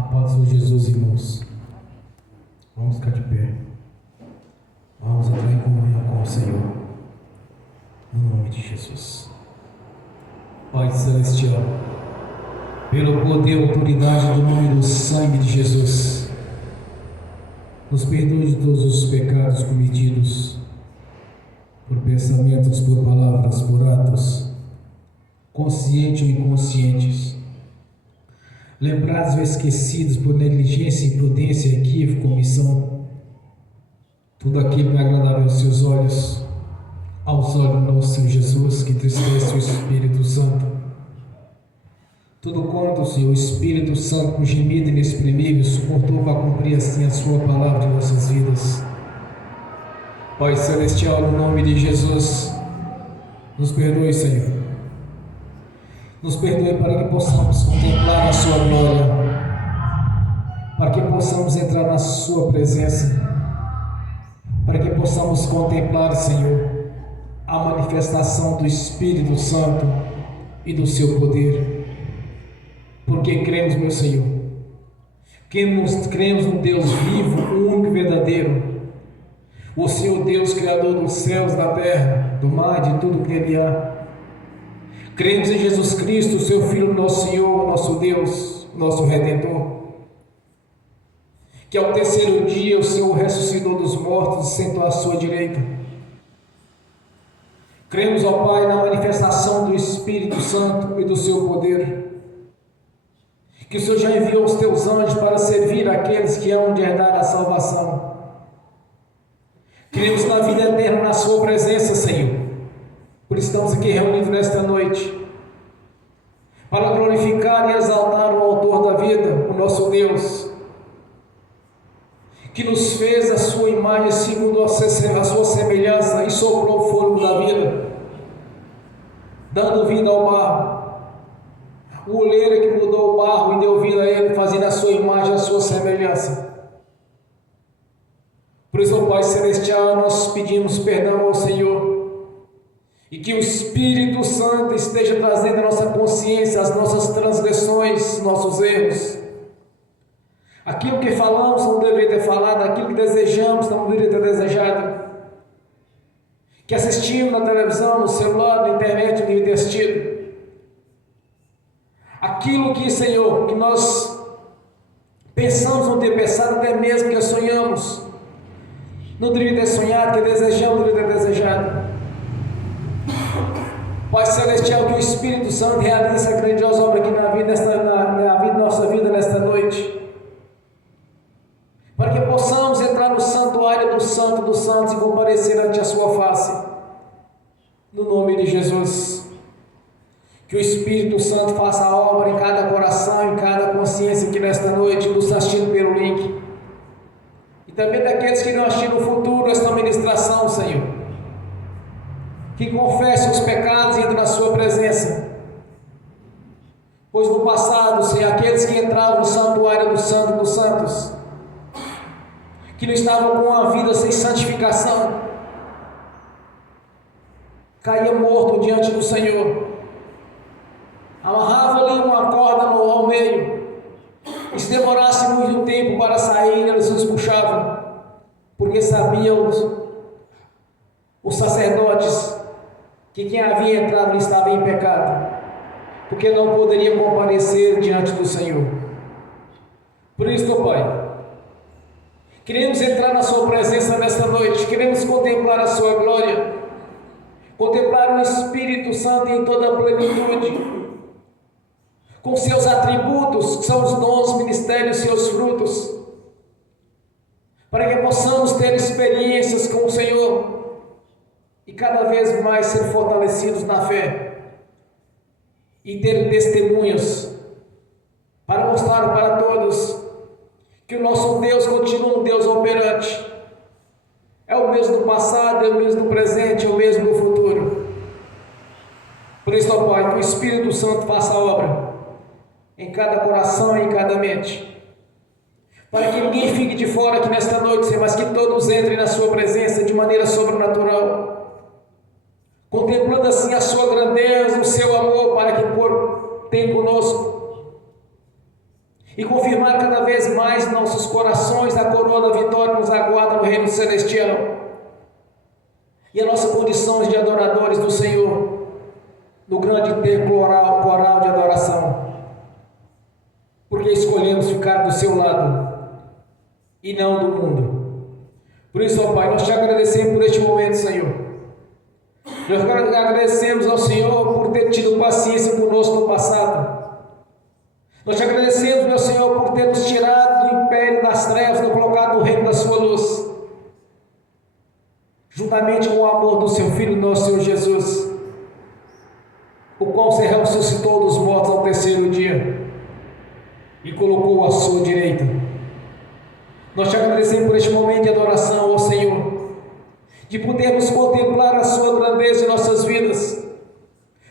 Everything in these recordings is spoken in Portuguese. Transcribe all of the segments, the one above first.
A paz do Jesus, irmãos. Vamos ficar de pé. Vamos entrar em comunhão com o Senhor. No nome de Jesus. Pai Celestial, pelo poder e autoridade do nome do sangue de Jesus, nos perdoe de todos os pecados cometidos, por pensamentos, por palavras, por atos, conscientes ou inconscientes, lembrados ou esquecidos por negligência, imprudência, equívoco, omissão. Tudo aquilo é agradável aos seus olhos, aos olhos do nosso Senhor Jesus, que entristece o Espírito Santo. Tudo quanto, Senhor, o Espírito Santo, com gemido inexprimível, suportou para cumprir assim a sua palavra em nossas vidas. Pai Celestial, no nome de Jesus, nos perdoe, Senhor. Nos perdoe para que possamos contemplar a sua glória, para que possamos entrar na sua presença, para que possamos contemplar, Senhor, a manifestação do Espírito Santo e do seu poder. Porque cremos, meu Senhor, cremos no Deus vivo, único e verdadeiro, o Senhor Deus, Criador dos céus, da terra, do mar, de tudo que nele há. Cremos em Jesus Cristo, seu Filho, nosso Senhor, nosso Deus, nosso Redentor, que ao terceiro dia o Senhor ressuscitou dos mortos e sentou à sua direita. Cremos, ó Pai, na manifestação do Espírito Santo e do seu poder, que o Senhor já enviou os teus anjos para servir aqueles que hão de herdar a salvação. Cremos na vida eterna na sua presença, Senhor. Por isso estamos aqui reunidos nesta noite, para glorificar e exaltar o autor da vida, o nosso Deus, que nos fez a sua imagem segundo a sua semelhança e soprou o fôlego da vida, dando vida ao barro. O oleiro que mudou o barro e deu vida a ele, fazendo a sua imagem, a sua semelhança. Por isso, ó Pai Celestial, nós pedimos perdão ao Senhor, e que o Espírito Santo esteja trazendo à nossa consciência as nossas transgressões, nossos erros. Aquilo que falamos não deveria ter falado, aquilo que desejamos não deveria ter desejado, que assistimos na televisão, no celular, na internet, não deveria ter assistido. Aquilo que, Senhor, que nós pensamos não ter pensado, até mesmo que sonhamos, não deveria ter sonhado, que desejamos, não deveria ter desejado. Pai Celestial, que o Espírito Santo realize essa grandiosa obra aqui na vida, nossa vida nesta noite, para que possamos entrar no santuário do Santo dos Santos e comparecer ante a sua face, no nome de Jesus. Que o Espírito Santo faça a obra em cada coração, em cada consciência aqui nesta noite, nos assistindo pelo link, e também daqueles que não assistirem no futuro esta ministração, Senhor, que confessem os pecados e entrem na sua presença, pois no passado, Senhor, aqueles que entravam no santuário do Santo dos Santos, que não estavam com uma vida sem santificação, caía morto diante do Senhor. Amarrava ali uma corda ao meio, e se demorasse muito tempo para sair, eles os puxavam, porque sabiam os sacerdotes que quem havia entrado estava em pecado, porque não poderia comparecer diante do Senhor. Por isso, Pai, queremos entrar na sua presença nesta noite, queremos contemplar a sua glória, contemplar o Espírito Santo em toda a plenitude, com seus atributos, que são os dons, ministérios, seus frutos, para que possamos ter experiências com o Senhor e cada vez mais ser fortalecidos na fé e ter testemunhos para mostrar para todos que o nosso Deus continua um Deus operante, é o mesmo do passado, é o mesmo do presente, é o mesmo do futuro. Por isso, ó Pai, que o Espírito Santo faça a obra em cada coração e em cada mente, para que ninguém fique de fora aqui nesta noite, Senhor, mas que todos entrem na sua presença de maneira sobrenatural, contemplando assim a sua grandeza, o seu amor, para que tem conosco, e confirmar cada no grande templo coral de adoração, porque escolhemos ficar do seu lado e não do mundo. Por isso, ó Pai, nós te agradecemos por este momento, Senhor. Nós agradecemos ao Senhor por ter tido paciência conosco no passado. Nós te agradecemos, meu Senhor, por ter nos tirado do império das trevas, nos colocado no reino da sua luz, juntamente com o amor do seu Filho, nosso Senhor Jesus, o qual se ressuscitou dos mortos ao terceiro dia e colocou à sua direita. Nós te agradecemos por este momento de adoração ao Senhor, de podermos contemplar a sua grandeza em nossas vidas,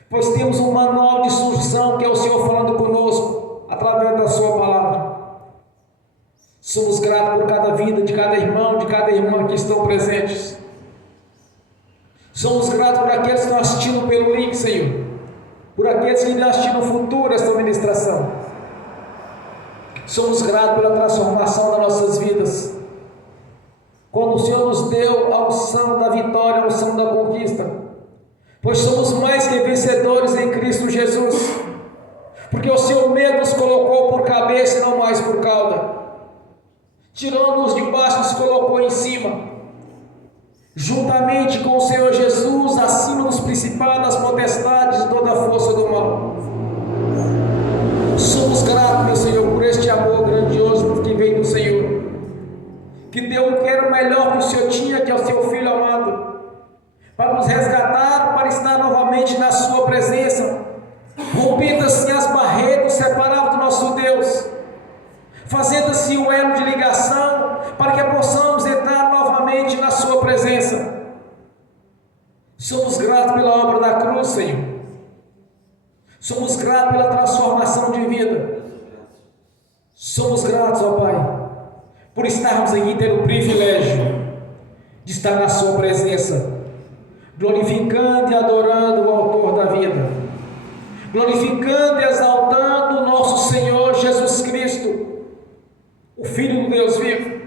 pois temos um manual de instrução que é o Senhor falando conosco através da sua palavra. Somos gratos por cada vida de cada irmão, de cada irmã que estão presentes. Somos gratos por aqueles que estão assistindo pelo link, Senhor, por aqueles que irão assistir no futuro esta ministração. Somos gratos pela transformação das nossas vidas, quando o Senhor nos deu a unção da vitória, a unção da conquista, pois somos mais que vencedores em Cristo Jesus, porque o Senhor mesmo nos colocou por cabeça e não mais por cauda, tirando-nos de baixo, nos colocou em cima, juntamente com o Senhor Jesus, acima dos principados, das potestades e toda a força do mal. Somos gratos, meu Senhor, por este amor grandioso que vem do Senhor, que deu o que era o melhor que o Senhor tinha, que é o seu Filho amado, para nos resgatar, para estar novamente na sua presença, rompendo assim as barreiras, separadas do nosso Deus, fazendo assim o elo de ligação, para que possamos entrar novamente na sua presença. Somos gratos pela obra da cruz, Senhor. Somos gratos pela transformação de vida. Somos gratos, ó Pai, por estarmos aqui tendo o privilégio de estar na sua presença, glorificando e adorando o autor da vida, glorificando e exaltando o nosso Senhor Jesus Cristo, o Filho do Deus vivo,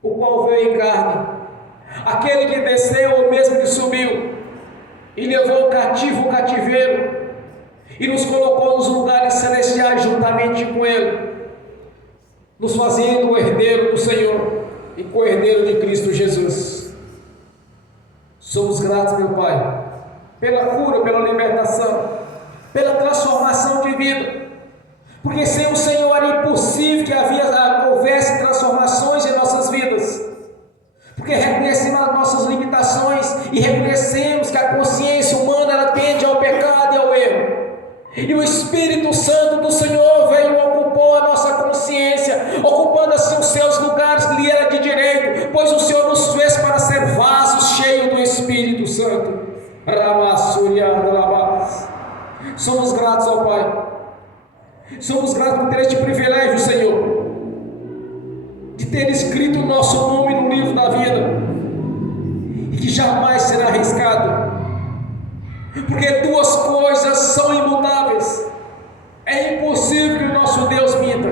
o qual veio em carne, aquele que desceu, o mesmo que subiu e levou o cativo o cativeiro e nos colocou nos lugares celestiais juntamente com ele, nos fazendo o herdeiro do Senhor e co-herdeiro de Cristo Jesus. Somos gratos, meu Pai, pela cura, pela libertação, pela transformação de vida, porque sem o Senhor era impossível que houvesse transformações em nossas vidas, porque reconhecemos as nossas limitações e reconhecemos que a consciência humana ela tende ao pecado e ao erro, e o Espírito Santo do Senhor veio e ocupou a nossa consciência, ocupando assim os seus lugares que lhe era de direito, pois o Senhor nos fez para ser vasos cheios do Espírito Santo. Somos gratos ao Pai, somos gratos por ter este privilégio, Senhor, de ter escrito o nosso nome no livro da vida, e que jamais será arriscado, porque duas coisas são imutáveis. É impossível que o nosso Deus minta.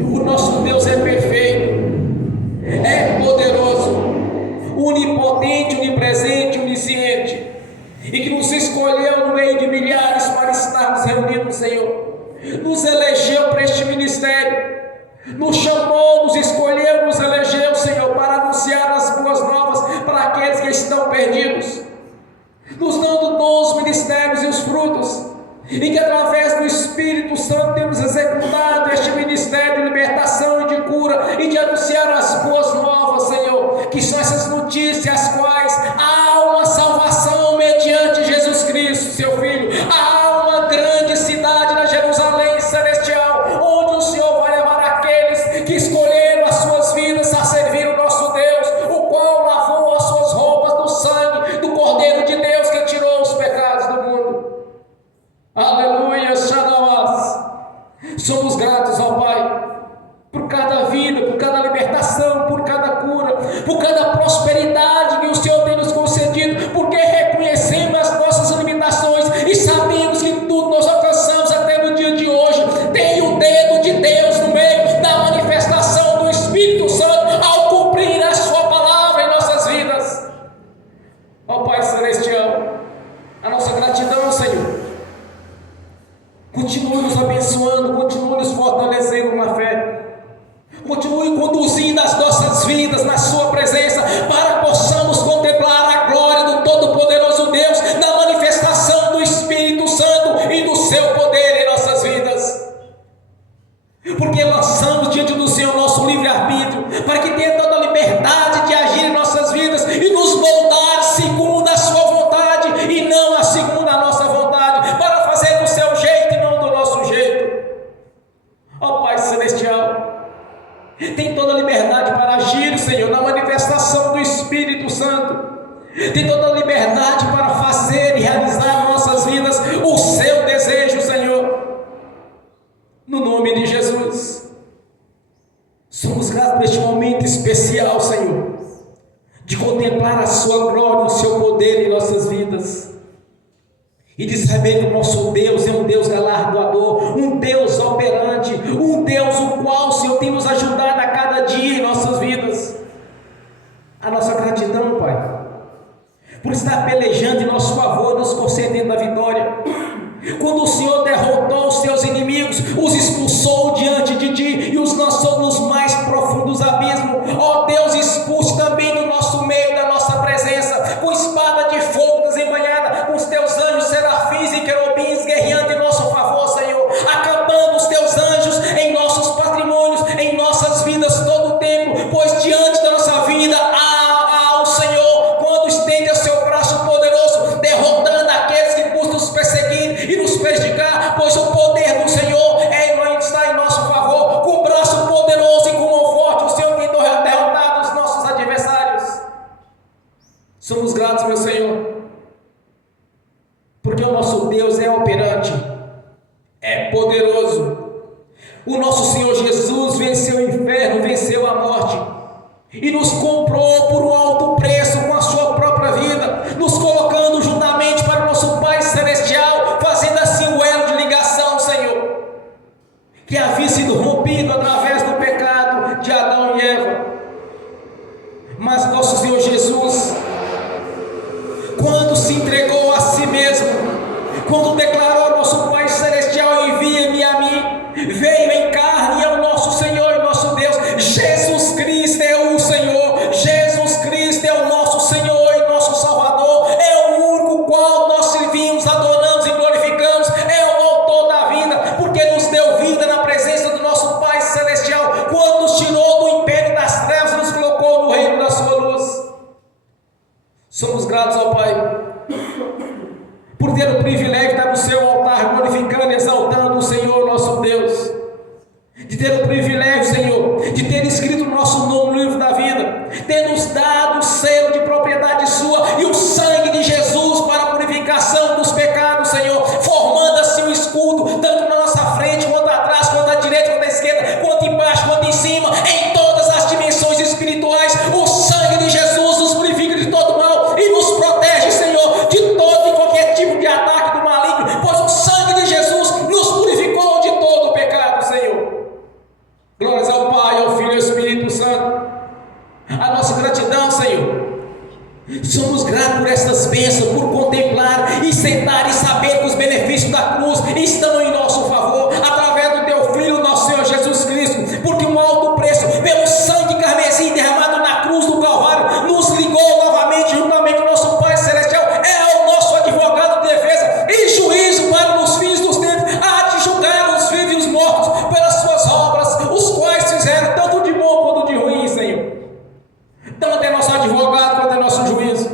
O nosso Deus é perfeito, é poderoso, onipotente, onipresente, onisciente, e que nos escolheu no meio de milhares para estarmos reunidos, Senhor, nos elegeu para este ministério, nos chamou, nos escolheu, nos elegeu, Senhor, para anunciar as boas novas para aqueles que estão perdidos, nos dando dons, ministérios e os frutos, e que através do Espírito Santo temos executado este ministério de libertação e de cura, e de anunciar as boas novas, Senhor, que são essas notícias, as quais há uma salvação mediante Jesus Cristo, seu Filho. Há uma grande cidade na Jerusalém celestial, onde o Senhor vai levar aqueles que escolheram as suas vidas a servir o nosso Deus, o qual lavou as suas roupas do sangue do Cordeiro de Deus, que tirou os pecados do mundo. Aleluia, Shadamas. Somos gratos ao Pai por cada vida, por cada libertação, por cada cura, por cada prosperidade que o Senhor tem nos concedido, porque reconhecemos as nossas limitações e sabemos que tudo nós alcançamos até no dia de hoje. Tem o dedo de Deus no meio da manifestação do Espírito Santo ao cumprir a sua palavra em nossas vidas. Ó Pai Celestial, a nossa gratidão, Senhor, Continue nos abençoando, continue nos fortalecendo na fé. Continue conduzindo as nossas vidas na sua presença, para que possamos contemplar a glória do Todo-Poderoso Deus, na manifestação do Espírito Santo e do seu poder em nossas vidas. Porque lançamos diante do Senhor nosso livre-arbítrio, para que tenha toda a liberdade de agir em nossas vidas e nos moldar segundo a sua vontade e não a segundo a nossa vontade, para fazer do seu jeito e não do nosso jeito. Ó Pai Celestial, tem toda a liberdade para agir, Senhor, na manifestação do Espírito Santo. Tem toda a liberdade para fazer e realizar em nossas vidas o seu desejo, Senhor. No nome de Jesus. Somos gratos por este momento especial, Senhor, de contemplar a sua glória, o seu poder em nossas vidas. E de saber que o nosso Deus é um Deus galardoador, um Deus operante, um Deus o qual o Senhor tem nos ajudado a cada dia em nossas vidas. A nossa gratidão, Pai, por estar pelejando em nosso favor, nos concedendo a vitória. Quando o Senhor derrotou os seus inimigos, os expulsou diante de Ti e os lançou nos mais profundos abismos. Ó Deus, expulse também do nosso meio, da nossa presença, com espada de fogo desembanhada, com os Teus anjos, serafins e querubins guerreando em nosso favor, Senhor, acampando os Teus anjos em nossos patrimônios, em nossas vidas todo o tempo, pois diante da nossa vida há o Senhor, quando estende o seu braço poderoso, derrotando aqueles que buscam nos perseguir e nos prejudicar, pois o poder do Senhor está em nosso favor. Com o braço poderoso e com mão forte, o Senhor tem derrotado os nossos adversários. Somos gratos, meu Senhor, porque o nosso Deus é operante, é poderoso. O nosso Senhor Jesus venceu o inferno, venceu a morte e nos comprou por um alto preço com a sua própria vida, nos colocando juntamente para o nosso Pai Celestial, fazendo assim o elo de ligação, Senhor, que havia sido rompido através do pecado de Adão e Eva. Mas nosso Senhor Jesus, quando se entregou a si mesmo, quando declarou ao nosso Pai Celestial: envia-me a mim, veio em carne e é o nosso Senhor e nosso Deus. Jesus Cristo é o Senhor, Jesus Cristo é o nosso Senhor e nosso Salvador, é o único qual nós servimos, adoramos e glorificamos, é o autor da vida, porque nos deu vida na presença do nosso Pai Celestial, quando nos tirou do império das trevas e nos colocou no reino da sua luz. Somos gratos ao Pai por ter o privilégio de estar no seu altar, glorificando e exaltando o Senhor nosso Deus, de ter o privilégio, Senhor, de ter escrito o nosso nome no livro da vida, ter nos dado o selo de propriedade sua e o sangue de Jesus para a purificação dos pecados, Senhor, formando assim um escudo, tanto na nossa frente, quanto atrás, quanto à direita, quanto à esquerda, quanto embaixo, quanto em cima, em todas as dimensões espirituais. O sangue de Jesus nos purifica de todo mal e nos protege, Senhor, de todo e qualquer tipo de ataque do maligno, pois o sangue de Jesus nos purificou de todo o pecado, Senhor. Glórias ao Pai, ao Filho e ao Espírito Santo. A nossa gratidão, Senhor. Somos gratos por essas bênçãos, por contemplar e sentar e saber que os benefícios da cruz estão em nosso favor, através do Teu Filho, nosso Senhor Jesus Cristo, porque um alto preço, pelo sangue carmesim derramado na cruz do Calvário, nos ligou novamente, juntamente com o nosso Pai Celestial, é o nosso advogado de defesa e juízo para os fins dos tempos, há de julgar os vivos e os mortos pelas suas obras, os quais fizeram tanto de bom quanto de ruim, Senhor. Tanto é nosso advogado quanto é nosso juízo,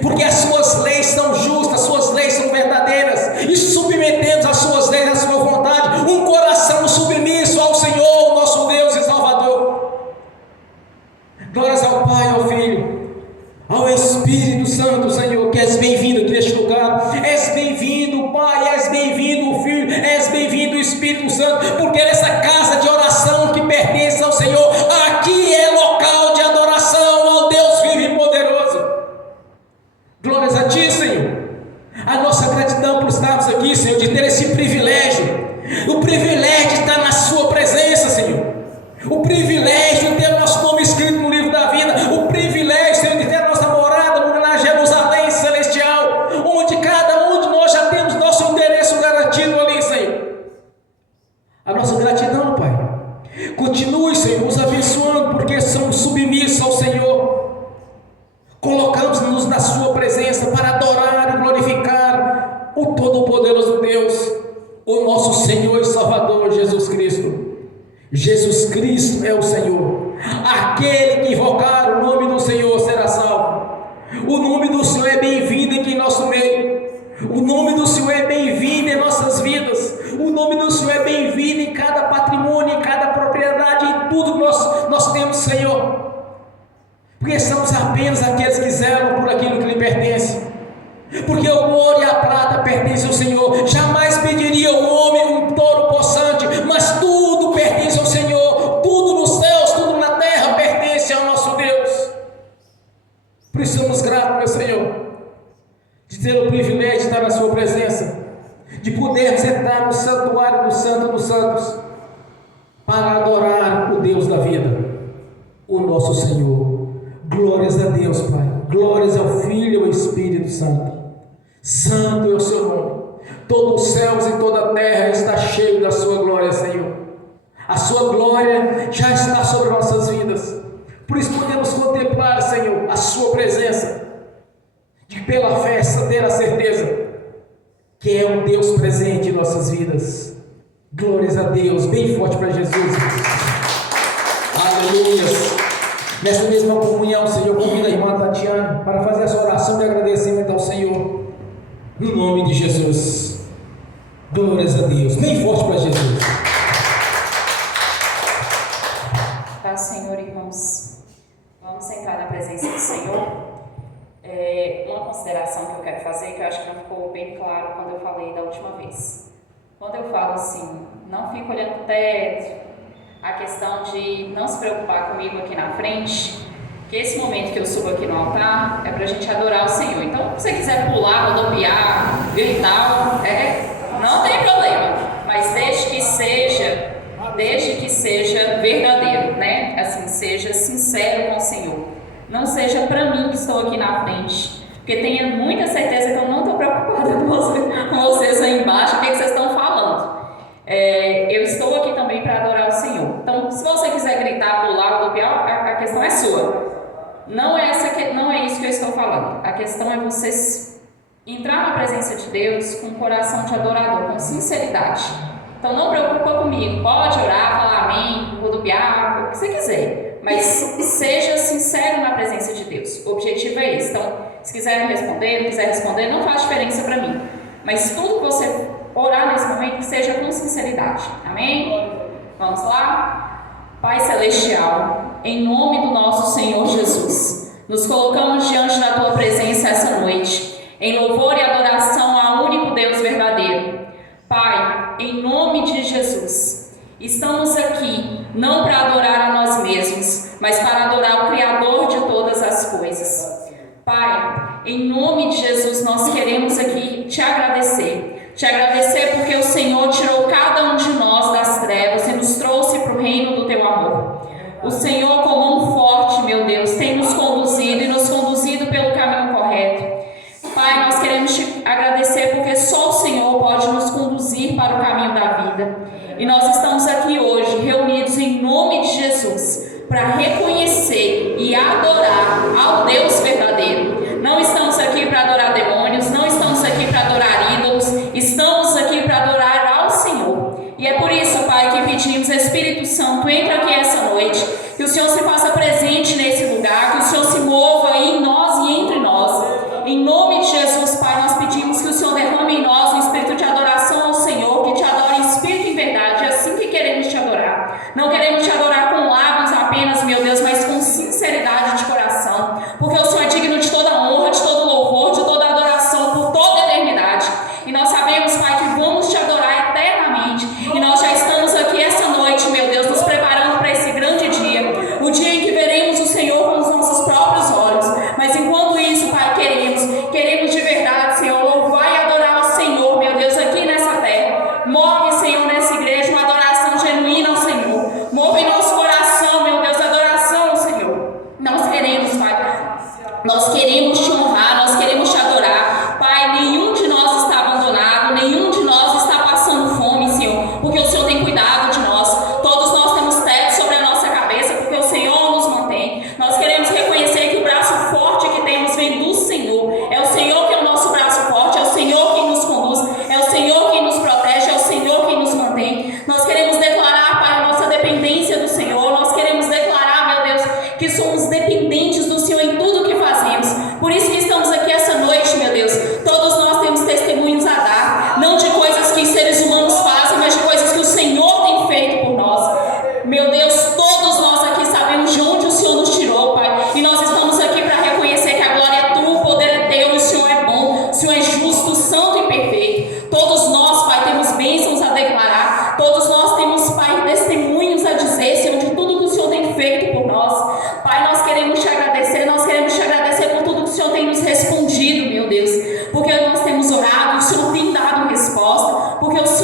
porque as suas leis são justas, as suas leis são verdadeiras, e submetemos as suas leis à sua vontade, um coração submisso ao Senhor, nosso Deus e Salvador. Glórias ao Pai, ao Filho, ao Espírito Santo, Senhor, que és bem-vindo aqui neste lugar. És bem-vindo, Pai, és bem-vindo, Filho, és bem-vindo, Espírito Santo, porque nessa casa de oração que pertence ao Senhor, aqui é local de adoração ao Deus vivo e poderoso. Glórias a Ti, Senhor. A nossa gratidão por estarmos aqui, Senhor, de ter esse privilégio, o privilégio de estar na Sua presença, Senhor, o privilégio de ter o nosso nome escrito no livro da vida, o privilégio, Senhor, de ter a nossa morada na Jerusalém celestial, onde cada um de nós já temos nosso endereço garantido ali, Senhor. o Todo-Poderoso Deus, o nosso Senhor e Salvador Jesus Cristo. Jesus Cristo é o Senhor. Aquele que invocar o nome do Senhor será salvo. O nome do Senhor é bem-vindo aqui em nosso meio. O nome do Senhor é bem-vindo em nossas vidas. O nome do Senhor é bem-vindo em cada patrimônio, em cada propriedade, em tudo que nós temos, Senhor. Porque somos apenas aqueles que zelam por aquilo que lhe pertence. Porque o ouro e a prata pertencem ao Senhor. Jamais pediria ao homem um touro possante, mas tudo pertence ao Senhor. Tudo nos céus, tudo na terra pertence ao nosso Deus. Por isso somos gratos, meu Senhor, de ter o privilégio de estar na sua presença, de podermos entrar no santuário do Santo dos Santos, para adorar o Deus da vida, o nosso Senhor. Glórias a Deus, Pai. Glórias ao Filho e ao Espírito Santo. Santo é o seu nome. Todos os céus e toda a terra está cheio da sua glória, Senhor. A sua glória já está sobre nossas vidas. Por isso podemos contemplar, Senhor, a sua presença, de pela fé ter a certeza que é um Deus presente em nossas vidas. Glórias a Deus. Bem forte para Jesus. Aleluia. Nessa mesma comunhão, Senhor, convida a irmã Tatiana para fazer essa oração de agradecimento ao Senhor, no nome de Jesus. Glórias a Deus. Bem forte para Jesus. Tá, Senhor, irmãos, vamos entrar na presença do Senhor. Uma consideração que eu quero fazer, que eu acho que não ficou bem claro quando eu falei da última vez. Quando eu falo assim, não fico olhando o teto, a questão de não se preocupar comigo aqui na frente, que esse momento que eu subo aqui no altar é para a gente adorar o Senhor. Então, se você quiser pular, rodopiar, gritar, não tem problema, mas desde que seja verdadeiro, né? Assim, seja sincero com o Senhor. Não seja para mim que estou aqui na frente, porque tenha muita certeza que eu não estou preocupada com vocês aí embaixo, o que vocês estão falando. Eu estou aqui também para adorar o Senhor. Então, se você quiser gritar, pular, rodopiar, a questão é sua. Não é isso que eu estou falando. A questão é você entrar na presença de Deus com um coração de adorador, com sinceridade. Então, não preocupa comigo. Pode orar, falar amém, rodopiar, o que você quiser. Mas seja sincero na presença de Deus. O objetivo é esse. Então, se quiser responder, não quiser responder, não faz diferença para mim. Mas tudo que você orar nesse momento, que seja com sinceridade. Amém? Vamos lá? Pai Celestial, em nome do nosso Senhor Jesus, nos colocamos diante da Tua presença essa noite, em louvor e adoração ao único Deus verdadeiro. Pai, em nome de Jesus, estamos aqui não para adorar a nós mesmos, mas para adorar o Criador de todas as coisas. Pai, em nome de Jesus, nós queremos aqui te agradecer. Te agradecer porque o Senhor tirou cada um de nós das trevas e nos trouxe para o reino do Teu amor. O Senhor, com mão forte, meu Deus, tem nos conduzido e nos conduzido pelo caminho correto. Pai, nós queremos te agradecer porque só o Senhor pode nos conduzir para o caminho da vida. E nós estamos aqui hoje, reunidos em nome de Jesus, para reconhecer e adorar ao Deus verdadeiro. Não estamos aqui para adorar demônios, não estamos aqui para adorar ídolos, estamos aqui para adorar ao Senhor. E é por isso, Pai, que pedimos, Espírito Santo, entra aqui essa noite, que o Senhor se faça presente nesse lugar, que o Senhor se mova em nós e entre nós. Em nome de Jesus, Pai, nós pedimos que o Senhor derrame em nós um espírito de adoração ao Senhor, que te adore em espírito e em verdade, é assim que queremos te adorar. Não queremos te adorar com lábios apenas, meu Deus, mas com sinceridade de coração, porque o Senhor é digno de toda honra, de todo louvor, de toda adoração, por toda a eternidade. E nós sabemos, Pai, que vamos te adorar eternamente, e nós já estamos aqui essa noite, meu Deus, nos preparando para esse grande dia, o dia em que veremos o Senhor com os nossos próprios olhos. Mas enquanto isso, Pai, queremos de verdade, Senhor, louvar e adorar ao Senhor, meu Deus, aqui nessa terra. Move, Senhor, nessa igreja uma adoração genuína ao Senhor. Move em nosso coração, meu Deus, adoração ao Senhor. Nós queremos, Pai, nós queremos te honrar, nós queremos te adorar. Pai, nenhum de nós está abandonado, nenhum de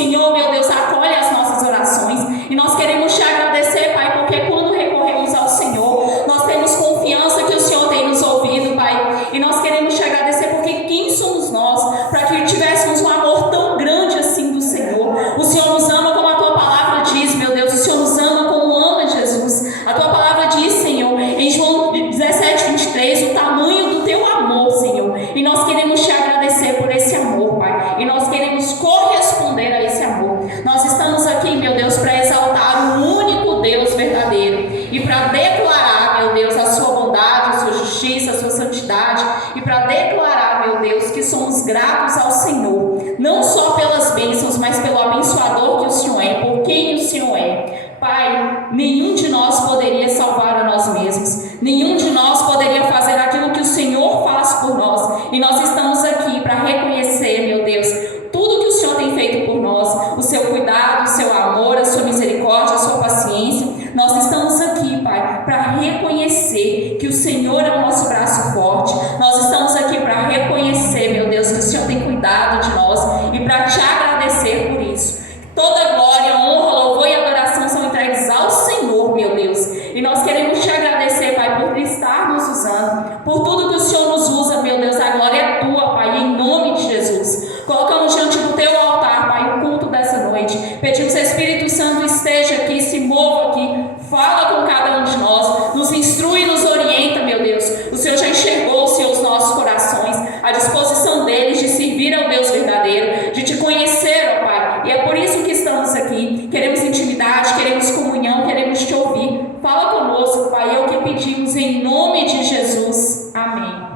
Senhor, meu Deus, acolhe as nossas orações. E nós queremos te agradecer, Pai, porque quando recorremos ao Senhor, nós temos confiança que o Senhor tem nos ouvido, Pai. E nós queremos te agradecer porque quem somos nós para que tivéssemos um amor tão grande assim do Senhor. O Senhor nos ama como a tua palavra diz, meu Deus. O Senhor nos ama como ama Jesus. A tua palavra diz, Senhor, em João 17:23, o tamanho do teu amor, Senhor. E nós queremos te agradecer por esse amor, Pai. E nós queremos corresponder a esse amor. Nós estamos aqui, meu Deus, para exaltar o único Deus verdadeiro e para declarar, meu Deus, a sua bondade, a sua justiça, a sua santidade, e para declarar, meu Deus, que somos gratos ao Senhor, não só pelas bênçãos, mas pelo abençoador que o Senhor é, por quem o Senhor é. Pai, nenhum de nós poderia salvar a nós mesmos, nenhum de nós poderia fazer aquilo que o Senhor faz por nós, e nós estamos aqui para reconhecer, meu Deus, tudo que o Senhor tem feito por nós, o seu cuidado, o seu amor, a sua misericórdia, a sua paciência. Nós estamos aqui, Pai, para reconhecer que o Senhor é o nosso braço forte. Nós estamos aqui para reconhecer, meu Deus, que o Senhor tem cuidado de nós e para te agradecer por isso. Toda glória, honra, louvor e adoração são entregues ao Senhor, meu Deus. E nós queremos te agradecer, Pai, por estar nos usando, por tudo que o Senhor nos usa, meu Deus. A glória é tua, Pai, em nome de Jesus. Colocamos diante do teu altar, Pai, o culto dessa noite. Pedimos que o Espírito Santo esteja aqui, se mova aqui, fala com cada um de nós, nos instrui e nos orienta, meu Deus. O Senhor já enxergou, Senhor, os nossos corações, a disposição deles de servir ao Deus verdadeiro, de te conhecer, ó Pai. E é por isso que estamos aqui. Queremos intimidade, queremos comunhão, queremos te ouvir. Fala conosco, Pai, é o que pedimos em nome de Jesus. Amém.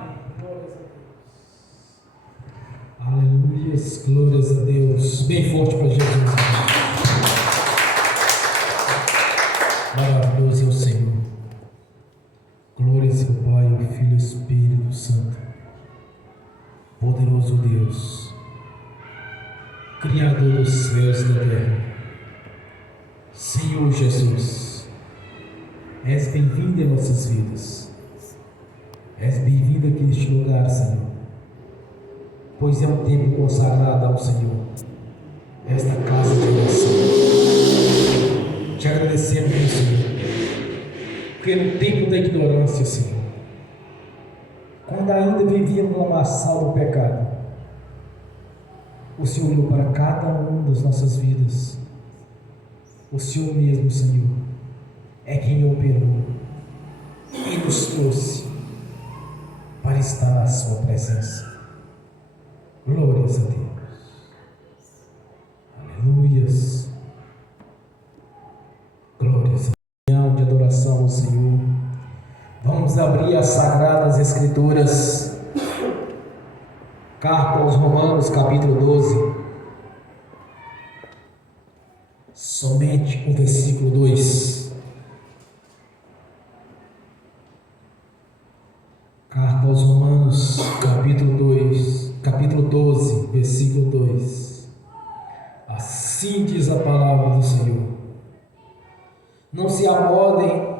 Aleluia, glórias a Deus. Bem forte para Jesus. Maravilhoso é o Senhor. Glórias ao Pai, ao Filho e ao Espírito Santo. Poderoso Deus, Criador dos céus e da terra. Senhor Jesus, és bem-vindo em nossas vidas. És bem-vindo aqui neste lugar, Senhor, pois é um tempo consagrado ao Senhor, esta casa de oração. Te agradecemos, meu Senhor, porque no tempo da ignorância, Senhor, quando ainda vivíamos no lamaçal do pecado, o Senhor olhou para cada uma das nossas vidas. O Senhor mesmo, Senhor, é quem operou e nos trouxe para estar na sua presença. Glórias a Deus. Aleluias. Glórias a Deus. De adoração ao Senhor. Vamos abrir as Sagradas Escrituras. Carta aos Romanos, capítulo 12. Somente o versículo 2. Carta aos Romanos, capítulo 12, versículo 2. Assim diz a palavra do Senhor: não se amoldem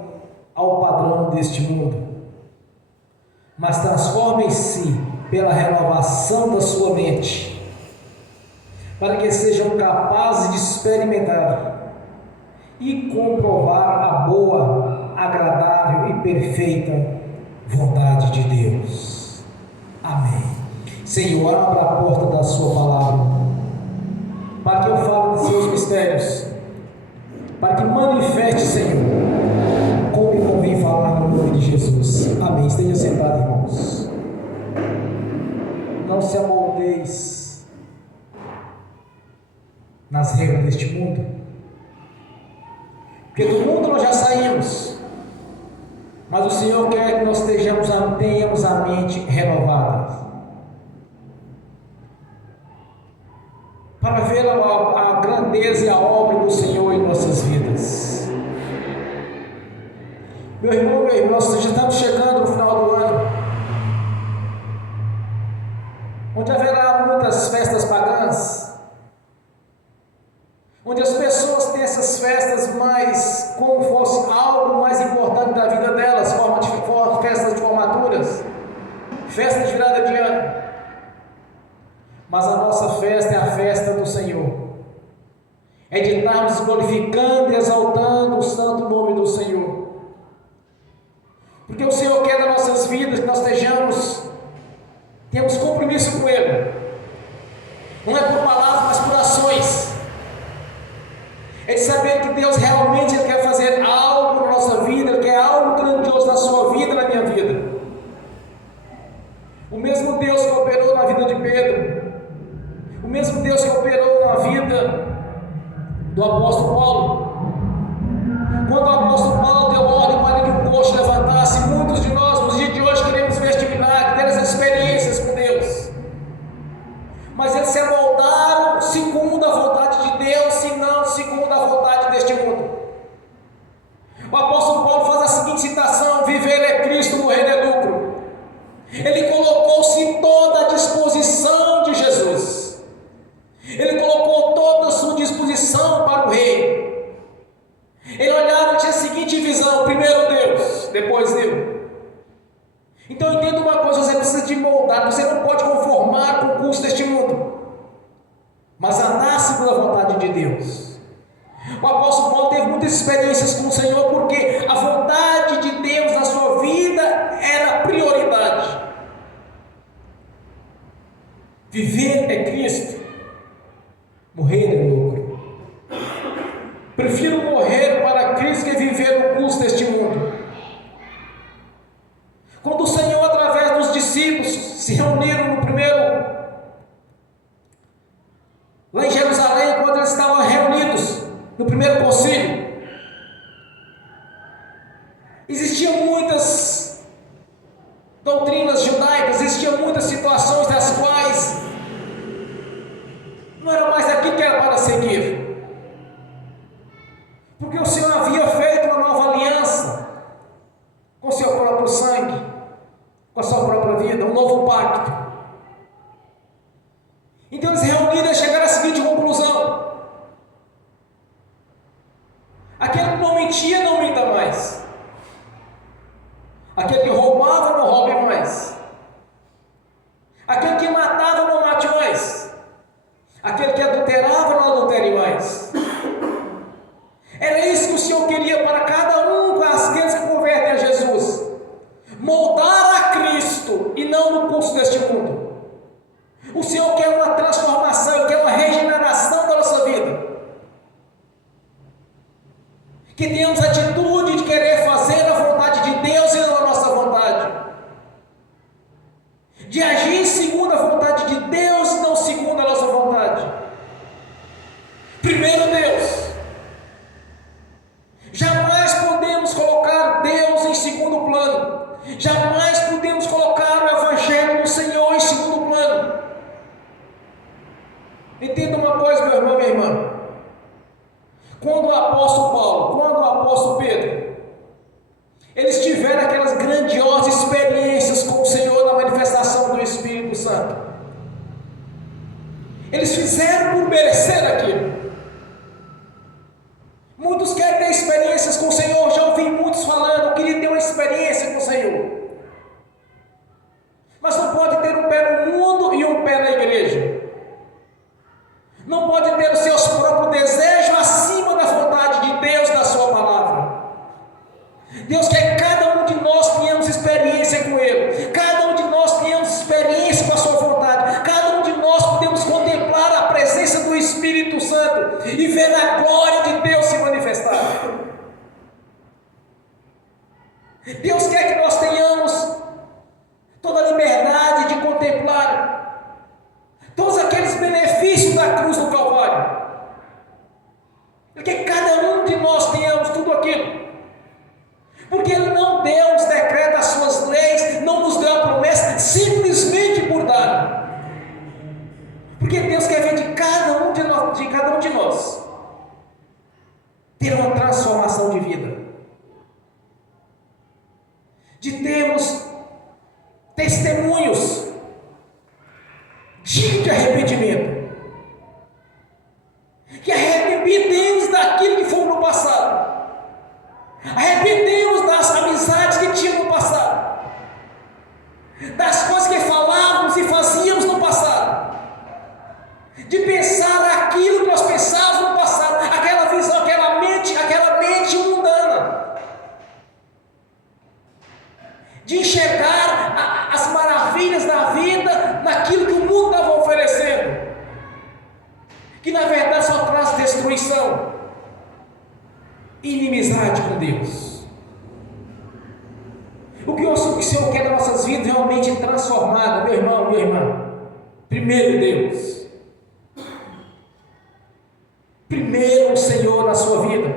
ao padrão deste mundo, mas transformem-se pela renovação da sua mente, para que sejam capazes de experimentar e comprovar a boa, agradável e perfeita vontade de Deus. Amém. Senhor, abra a porta da sua palavra, para que eu fale de seus mistérios, para que manifeste, Senhor, como me convém falar no nome de Jesus. Amém. Esteja sentado, irmãos. Não se amoldeis nas regras deste mundo, porque do mundo nós já saímos, mas o Senhor quer que nós tenhamos a mente renovada, para ver a grandeza e a obra do Senhor em nossas vidas. Meu irmão, nós já estamos chegando no final do ano, onde haverá muitas festas pagãs, onde as pessoas têm essas festas mais como fosse algo mais importante da vida delas, festas de formaturas, festas de virada de ano. Mas a nossa festa é a festa do Senhor, é de estarmos glorificando e exaltando o santo nome do Senhor. Porque o Senhor quer das nossas vidas que nós temos compromisso com Ele. Não é por palavras, mas por ações. É de saber que Deus realmente Ele quer fazer algo na nossa vida, Ele quer algo grandioso na sua vida e na minha vida. O mesmo Deus que operou na vida de Pedro, o mesmo Deus que operou na vida do apóstolo Paulo. Quando o apóstolo Paulo deu ordem para que o coxo levantasse, muitos de nós, nos dias de hoje, queremos ver este milagre, ter as experiências com Deus. Mas eles se amoldaram segundo a vontade de Deus, e não segundo a vontade deste mundo. O apóstolo Paulo faz a seguinte citação: viver é Cristo, morrer é lucro. Ele colocou-se toda à disposição de Jesus. Ele colocou toda a sua disposição para o rei. Ele olhava e tinha a seguinte visão: primeiro Deus, depois eu. Então entenda uma coisa: você precisa de moldar, você não pode conformar com o curso deste mundo, mas andar segundo a vontade de Deus. O apóstolo Paulo teve muitas experiências com o Senhor, porque a vontade de Deus na sua vida era a prioridade. Viver é Cristo, morrer é lucro. Prefiro morrer para Cristo que viver no curso deste mundo. Quando o Senhor, através dos discípulos, se reuniram no primeiro, lá em Jerusalém, quando eles estavam reunidos no primeiro concílio, existiam muitas doutrinas judaicas, existiam muitas situações das quais não era mais aquilo que era para seguir, porque o Senhor havia feito uma nova aliança com seu próprio sangue, com a sua própria vida, um novo pacto. Então eles reuniram e chegaram à seguinte conclusão: aquele que não mentia, não minta mais. Aquele que roubava, não roube mais. Aquele que matava, não mate mais. Aquele que adulterava, não adultere mais. Era isso que o Senhor queria para cada um daqueles que convertem a Jesus: moldar a Cristo e não no curso deste mundo. O Senhor quer uma transformação, quer uma regeneração da nossa vida. Que tenhamos a atitude de querer fazer a vontade de Deus e não a nossa vontade. De agir segundo a vontade de Deus e não segundo a nossa vontade. Primeiro Deus. Jamais podemos colocar Deus em segundo plano. Jamais podemos colocar o Evangelho do Senhor em segundo plano. Entenda uma coisa, meu irmão e minha irmã. Quando o apóstolo Paulo, quando o apóstolo Pedro, eles tiveram aquelas grandiosas experiências com o Senhor na manifestação do Espírito Santo, eles fizeram por merecer aquilo. Muitos querem ter experiências com o Senhor. Já ouvi muitos falando: eu queria ter uma experiência com o Senhor. Mas não pode ter um pé no mundo e um pé na igreja. Não pode ter os seus próprios desejos acima da vontade de Deus, da sua palavra. Deus quer que cada um de nós tenhamos experiência com Ele. Cada um de nós tenhamos experiência com a sua vontade. Cada um de nós podemos contemplar a presença do Espírito Santo e ver a glória de Deus se manifestar. Deus quer que nós tenhamos toda a liberdade de contemplar todos aqueles benefícios da cruz do Calvário. Ele quer que cada um de nós tenhamos tudo aquilo. Porque Ele não deu os decretos, as suas leis, não nos deu a promessa simplesmente por dar. Porque Deus quer ver de cada um de nós ter uma transformação de vida, de termos testemunhos dignos de arrependimento, que arrependemos daquilo que fomos no passado, arrependemos das amizades que tínhamos no passado, das coisas que falávamos e fazíamos no passado, de pensar aquilo que nós pensávamos no passado, que na verdade só traz destruição, inimizade com Deus. O que o Senhor quer nas nossas vidas realmente transformada, meu irmão, minha irmã. Primeiro Deus, primeiro o Senhor na sua vida.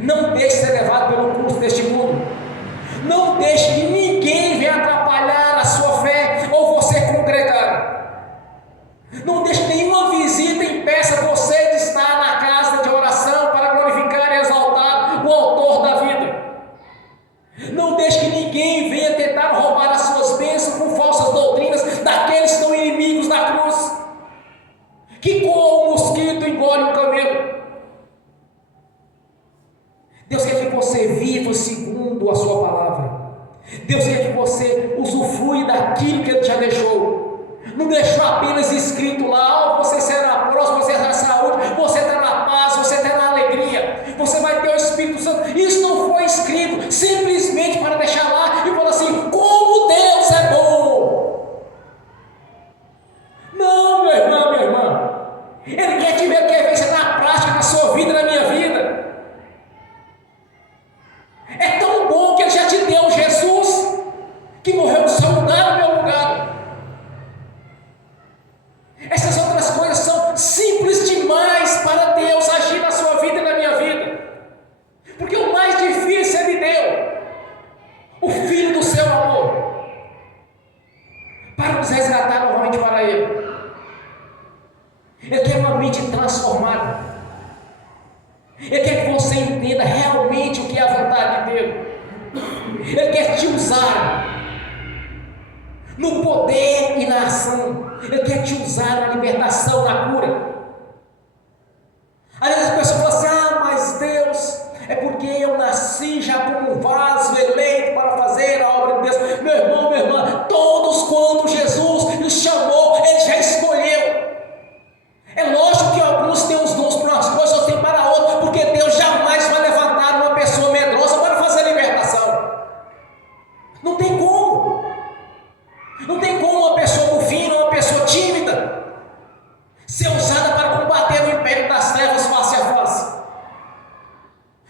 Não deixe ser levado pelo curso deste mundo. Não deixe que ninguém venha atrapalhar a sua fé ou você congregar. Não deixe que nenhuma visita impeça você de estar na casa de oração para glorificar e exaltar o autor da vida. Não deixe que ninguém venha tentar roubar as suas bênçãos com falsas doutrinas daqueles que são inimigos da cruz, que como o mosquito engole o camelo. Deus quer que você viva segundo a sua palavra. Deus quer que você usufrui daquilo que Ele já deixou. Não deixou apenas escrito lá: você será próspero, você terá saúde, você terá paz, você terá alegria, você vai ter o Espírito Santo. Isso não foi escrito simplesmente para deixar lá e falar assim: como Deus é bom. Não, meu irmão, minha irmã. Ele quer te ver, quer ver você na prática, na sua vida, na minha vida. É tão bom que Ele já te deu Jesus, que morreu no seu lugar, no meu lugar. Essas outras coisas são simples demais para Deus agir na sua vida e na minha vida, porque o mais difícil Ele deu, o Filho do seu amor, para nos resgatar novamente para Ele. Ele quer uma mente transformada. Ele quer que você entenda realmente o que é a vontade dele. Ele quer te usar no poder e na ação. Ele quer te usar na libertação, na cura. Às vezes as pessoas falam assim: mas Deus, é porque eu nasci já como um vaso eleito para fazer a obra de Deus. Meu irmão, minha irmã, todos quanto Jesus nos chamou, Ele já escolheu. É lógico que alguns têm os dons para umas coisas, outros têm para outras, porque Deus jamais vai levantar uma pessoa medrosa para fazer a libertação. Não tem como. Não tem como uma pessoa bufina, uma pessoa tímida, ser usada para combater o império das trevas face a face.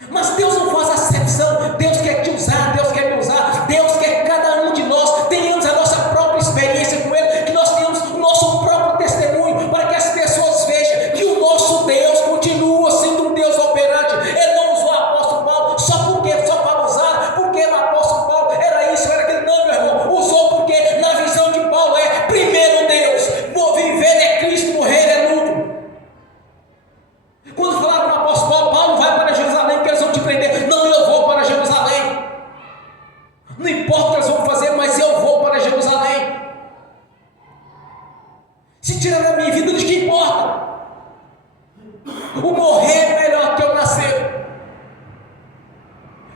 Mas Deus não faz acepção. Deus quer te usar, Deus quer me usar. Deus quer que cada um de nós tenhamos a nossa própria experiência com Ele, que nós tenhamos o nosso próprio testemunho, para que as pessoas vejam que o nosso Deus continua sendo um Deus operante. Ele não usou o apóstolo Paulo só para usar, porque o apóstolo Paulo era isso, era aquilo. Não, meu irmão, usou porque na visão de Paulo é primeiro Deus, viver é Cristo, morrer é lucro. Quando falaram com o apóstolo Paulo: Paulo, vai para Jerusalém porque eles vão te prender. Não, eu vou para Jerusalém. Não importa o que eles vão fazer, mas eu vou para Jerusalém. Se tirar da minha vida, diz que importa. O morrer é melhor que eu nascer.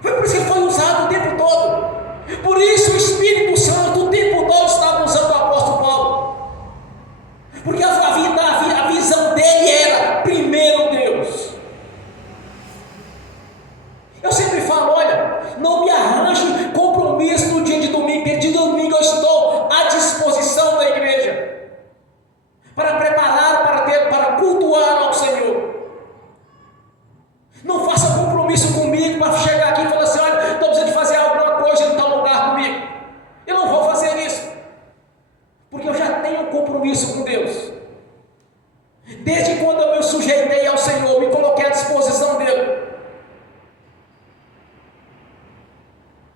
Foi por isso que ele foi usado o tempo todo. Por isso o Espírito Santo o tempo todo estava usando o apóstolo Paulo. Porque a visão dele era primeiro Deus. Eu sempre falo: olha, não me arranje compromisso no dia de domingo, porque de domingo eu estou à disposição da igreja para preparar, para cultuar ao Senhor. Não faça compromisso comigo para chegar aqui e falar assim: olha, estou precisando de fazer alguma coisa em tal lugar comigo. Eu não vou fazer isso, porque eu já tenho um compromisso com Deus. Desde quando eu me sujeitei ao Senhor, me coloquei à disposição dele.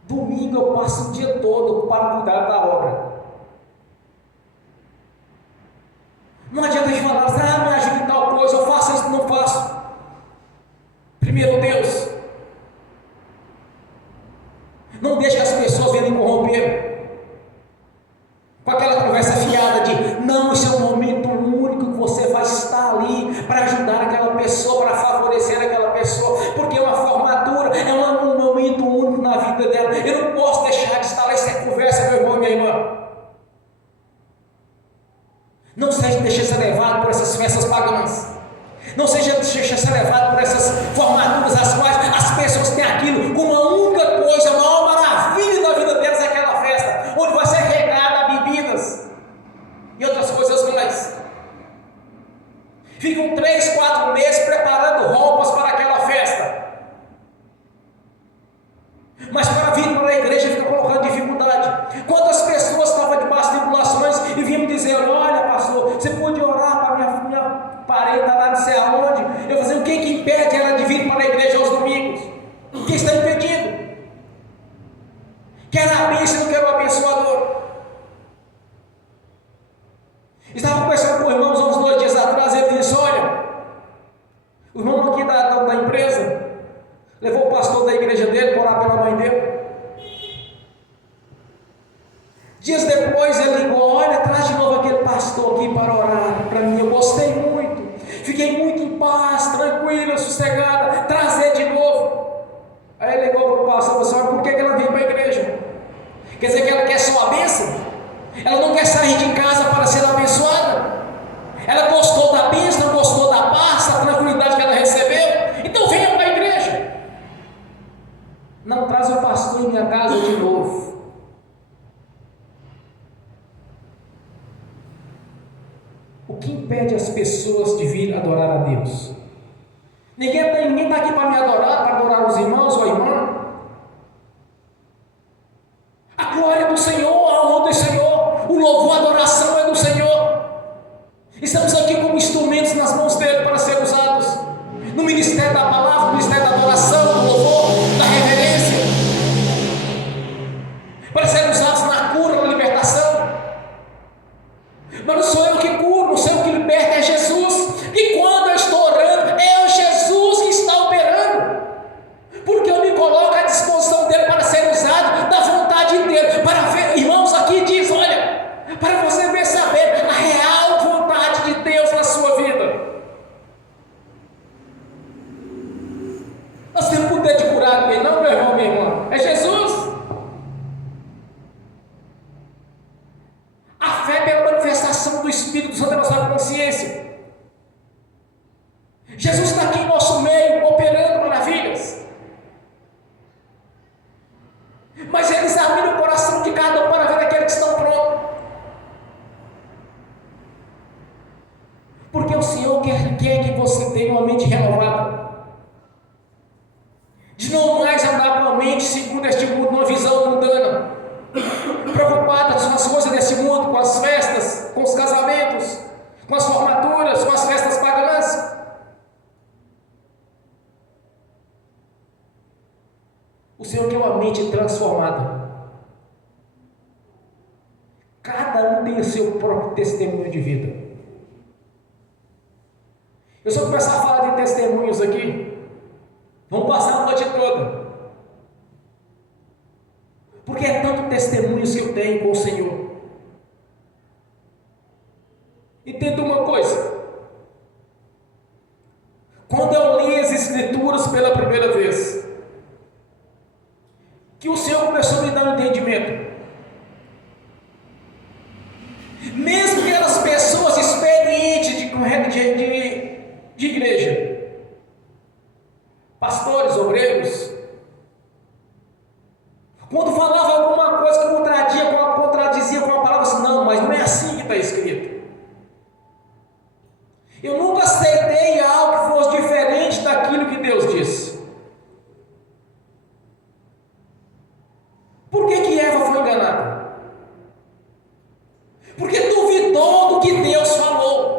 Domingo eu passo o dia todo para cuidar da obra. Não adianta a gente falar assim: me ajuda em tal coisa, eu faço isso, não faço. Primeiro Deus. Não deixe que as pessoas venham corromper com aquela conversa fiada de: não, esse é um momento único que você vai estar ali para ajudar aquela pessoa, para favorecer aquela pessoa, porque uma formatura é um momento único na vida dela. Eu não posso deixar de estar lá. Isso é conversa, meu irmão e minha irmã. Não deixe ser levado por essas festas pagãs. Não deixe ser levado por essas formaturas, as quais as pessoas têm aquilo como a única coisa, a maior maravilha da vida delas é aquela festa, onde vai ser regada a bebidas e outras coisas mais. ficam 3, 4 meses preparando roupas para aquela festa. Mas para vir para a igreja fica colocando dificuldade. Quantas pessoas estavam debaixo de tribulações e vinham me dizer: olha, pastor, você pode orar para minha parede lá não sei aonde? Eu falei: o que impede ela de vir para a igreja aos domingos? O que está impedindo? Quer a bênção, não quer o abençoador. Estava conversando com o irmão uns 2 dias atrás. Ele disse: olha, o irmão aqui da empresa levou o pastor da igreja dele para orar pela mãe dele. Dias depois ele ligou: olha, traz de novo aquele pastor aqui para orar para mim. Eu gostei muito, fiquei muito em paz, tranquila, sossegada. Trazer de novo. Aí ele ligou para o pastor e disse: olha, por que ela veio para a igreja? Quer dizer que ela quer só a bênção? Ela não quer sair de casa para ser abençoada? Ela gostou da bênção, gostou da paz, da tranquilidade que ela recebeu? Então venha para a igreja. Não traz o pastor em minha casa de novo. O que impede as pessoas de vir adorar a Deus? Ninguém está aqui para me adorar, para adorar os irmãos ou a irmã. A glória do Senhor, a honra do Senhor, o louvor, a adoração é do Senhor. Estamos aqui como instrumentos nas mãos dele para ser usados no ministério da palavra, no ministério da adoração, do louvor, da reverência, para ser usados na cura, na libertação. Mas não sou eu que curo, não sou eu que liberta, é Jesus. E quando eu estou orando, é o Jesus que está operando, porque eu me coloco à disposição dele para ser usado da vontade dele, para ver. Irmãos, aqui diz: olha, para você ver, saber a real vontade de Deus na sua vida. Nós temos poder de curar ninguém, não, meu irmão, minha irmã, é Jesus. A fé pela manifestação do Espírito Santo na nossa consciência. Jesus está aqui em nosso meio, operando maravilhas. Mas ele examina o coração de cada um para ver aqueles que estão prontos. Porque o Senhor quer que você tenha uma mente renovada, de não mais andar com a mente segundo este mundo, numa visão mundana, preocupada com as coisas desse mundo, com as festas, com os casamentos, com as formaturas, com as festas pagãs. O Senhor quer uma mente transformada. Cada um tem o seu próprio testemunho de vida. Eu só começar a falar de testemunhos aqui, vamos passar a noite toda. Porque é tanto testemunhos que eu tenho com o Senhor. Entenda uma coisa: quando eu li as Escrituras pela primeira vez, que o Senhor começou a me dar um entendimento, mesmo aquelas pessoas experientes de igreja, pastores, obreiros, quando falava alguma coisa que contradizia com a palavra, assim: não, mas não é assim que está escrito. Eu nunca aceitei algo que fosse diferente daquilo que Deus disse. Por que Eva foi enganada? Porque duvidou do que Deus falou.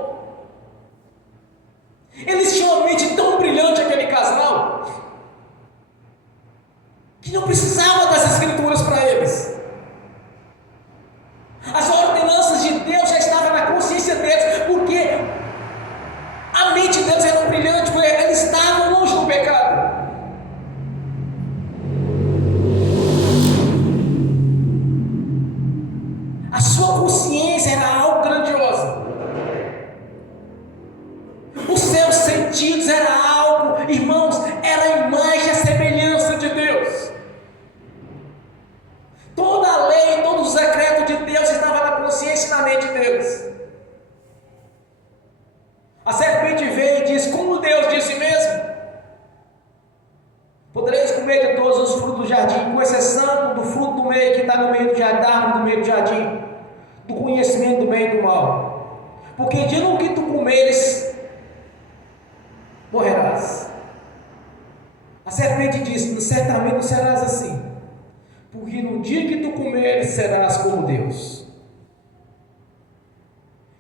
Eles tinham uma mente tão brilhante, aquele casal, que não precisava das Escrituras para eles. As ordenanças de Deus já estavam na consciência deles, porque a mente deles era brilhante, porque eles estavam longe do pecado. A sua consciência era algo grandioso. Os seus sentidos era algo, irmãos, era a imagem e a semelhança de Deus. Toda a lei, todo o secreto de Deus estava na consciência e na mente deles. A serpente veio e disse: como Deus disse mesmo, podereis comer de todos os frutos do jardim, com exceção do fruto do meio que está no meio do jardim, da árvore do meio do jardim, do conhecimento do bem e do mal. Porque de no que tu comeres, ensina: certamente serás assim, porque no dia que tu comeres serás como Deus.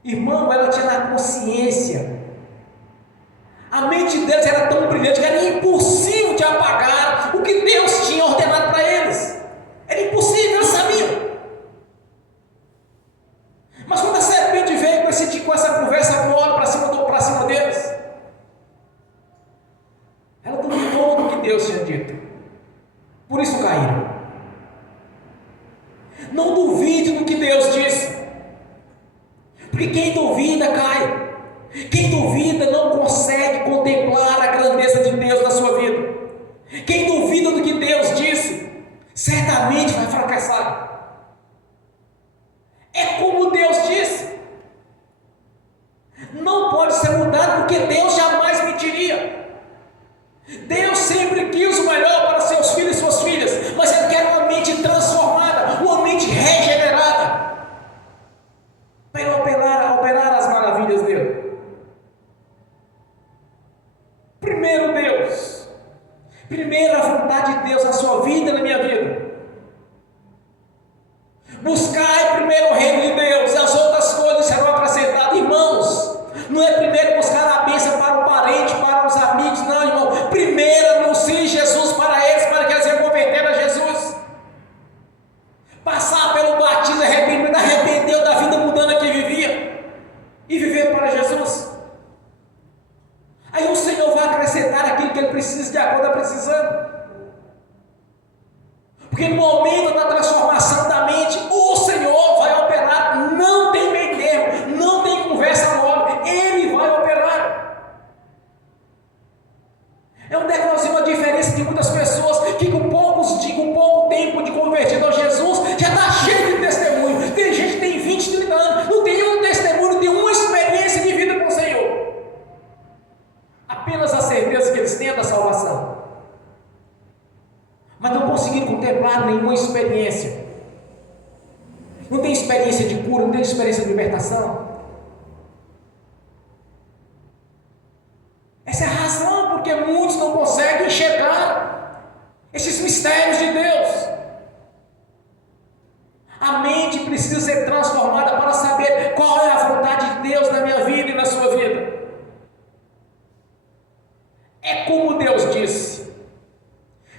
Irmão, ela tinha a consciência. A mente deles era tão brilhante que era impossível de apagar o que Deus tinha ordenado para eles. Era impossível, eles sabiam. Mas quando a serpente veio com essa conversa mole para cima deles, ela duvidou do que Deus tinha dito. Por isso caíram. Não duvide do que Deus disse, porque quem duvida cai. Quem duvida não consegue contemplar a grandeza de Deus na sua vida. Quem duvida do que Deus disse, certamente vai fracassar. É como Deus disse. Não pode ser mudado, porque Deus jamais mentiria. Deus sempre quis o melhor para seus filhos e suas filhas, mas Ele quer uma mente transformada, uma mente regenerada, para Ele operar as maravilhas dele. Primeiro Deus, primeiro a vontade de Deus na sua vida e na minha vida. Buscai primeiro o reino de Deus, e as outras coisas serão acrescentadas. Irmãos, não é primeiro buscar a bênção para o parente, para os amigos, não, irmão. Primeiro anuncie Jesus para eles, para que eles se converteram a Jesus. Passar pelo batismo, arrependeu da vida mudando que vivia e viver para Jesus. Aí o Senhor vai acrescentar aquilo que Ele precisa de acordo com precisando. Porque no momento da transformação da mente, o Senhor vai operar. Não tem meio termo, não tem conversa mole. Ele vai operar. É um degrauzinho, uma diferença de muitas pessoas que com pouco tempo de convertido a Jesus já está cheio de testemunho. Tem gente que tem 20, 30 anos, não tem um testemunho, não tem uma experiência de vida com o Senhor. Apenas a certeza que eles têm da salvação, mas não conseguiram contemplar nenhuma experiência. Não tem experiência de cura, não tem experiência de libertação. Essa é a razão porque muitos não conseguem enxergar esses mistérios de Deus. A mente precisa ser transformada para saber qual é a vontade de Deus na minha vida e na sua vida. É como Deus disse.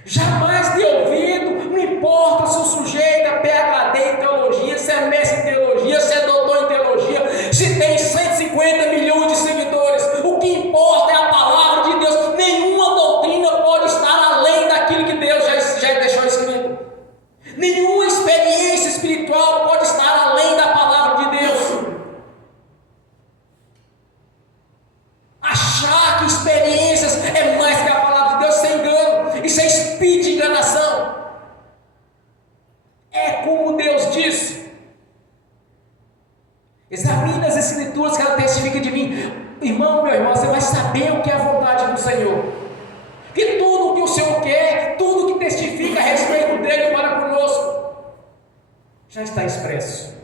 Jamais dê ouvido, não importa se o sujeito é PhD em teologia, se é mestre em teologia, se é doutor em teologia, se tem 150 milhões de seguidores. O que importa é a palavra de Deus. Nenhuma doutrina pode estar além daquilo que Deus já deixou escrito. Nenhuma experiência espiritual pode estar além da palavra de Deus. Achar que experiências é mais que a palavra de Deus, sem engano, isso é espírito de enganação. É como Deus disse. Examine as escrituras que ela testifica de mim. Irmão, meu irmão, você vai saber o que é a vontade do Senhor. Que tudo que o Senhor quer, tudo que testifica a respeito dele para conosco, já está expresso.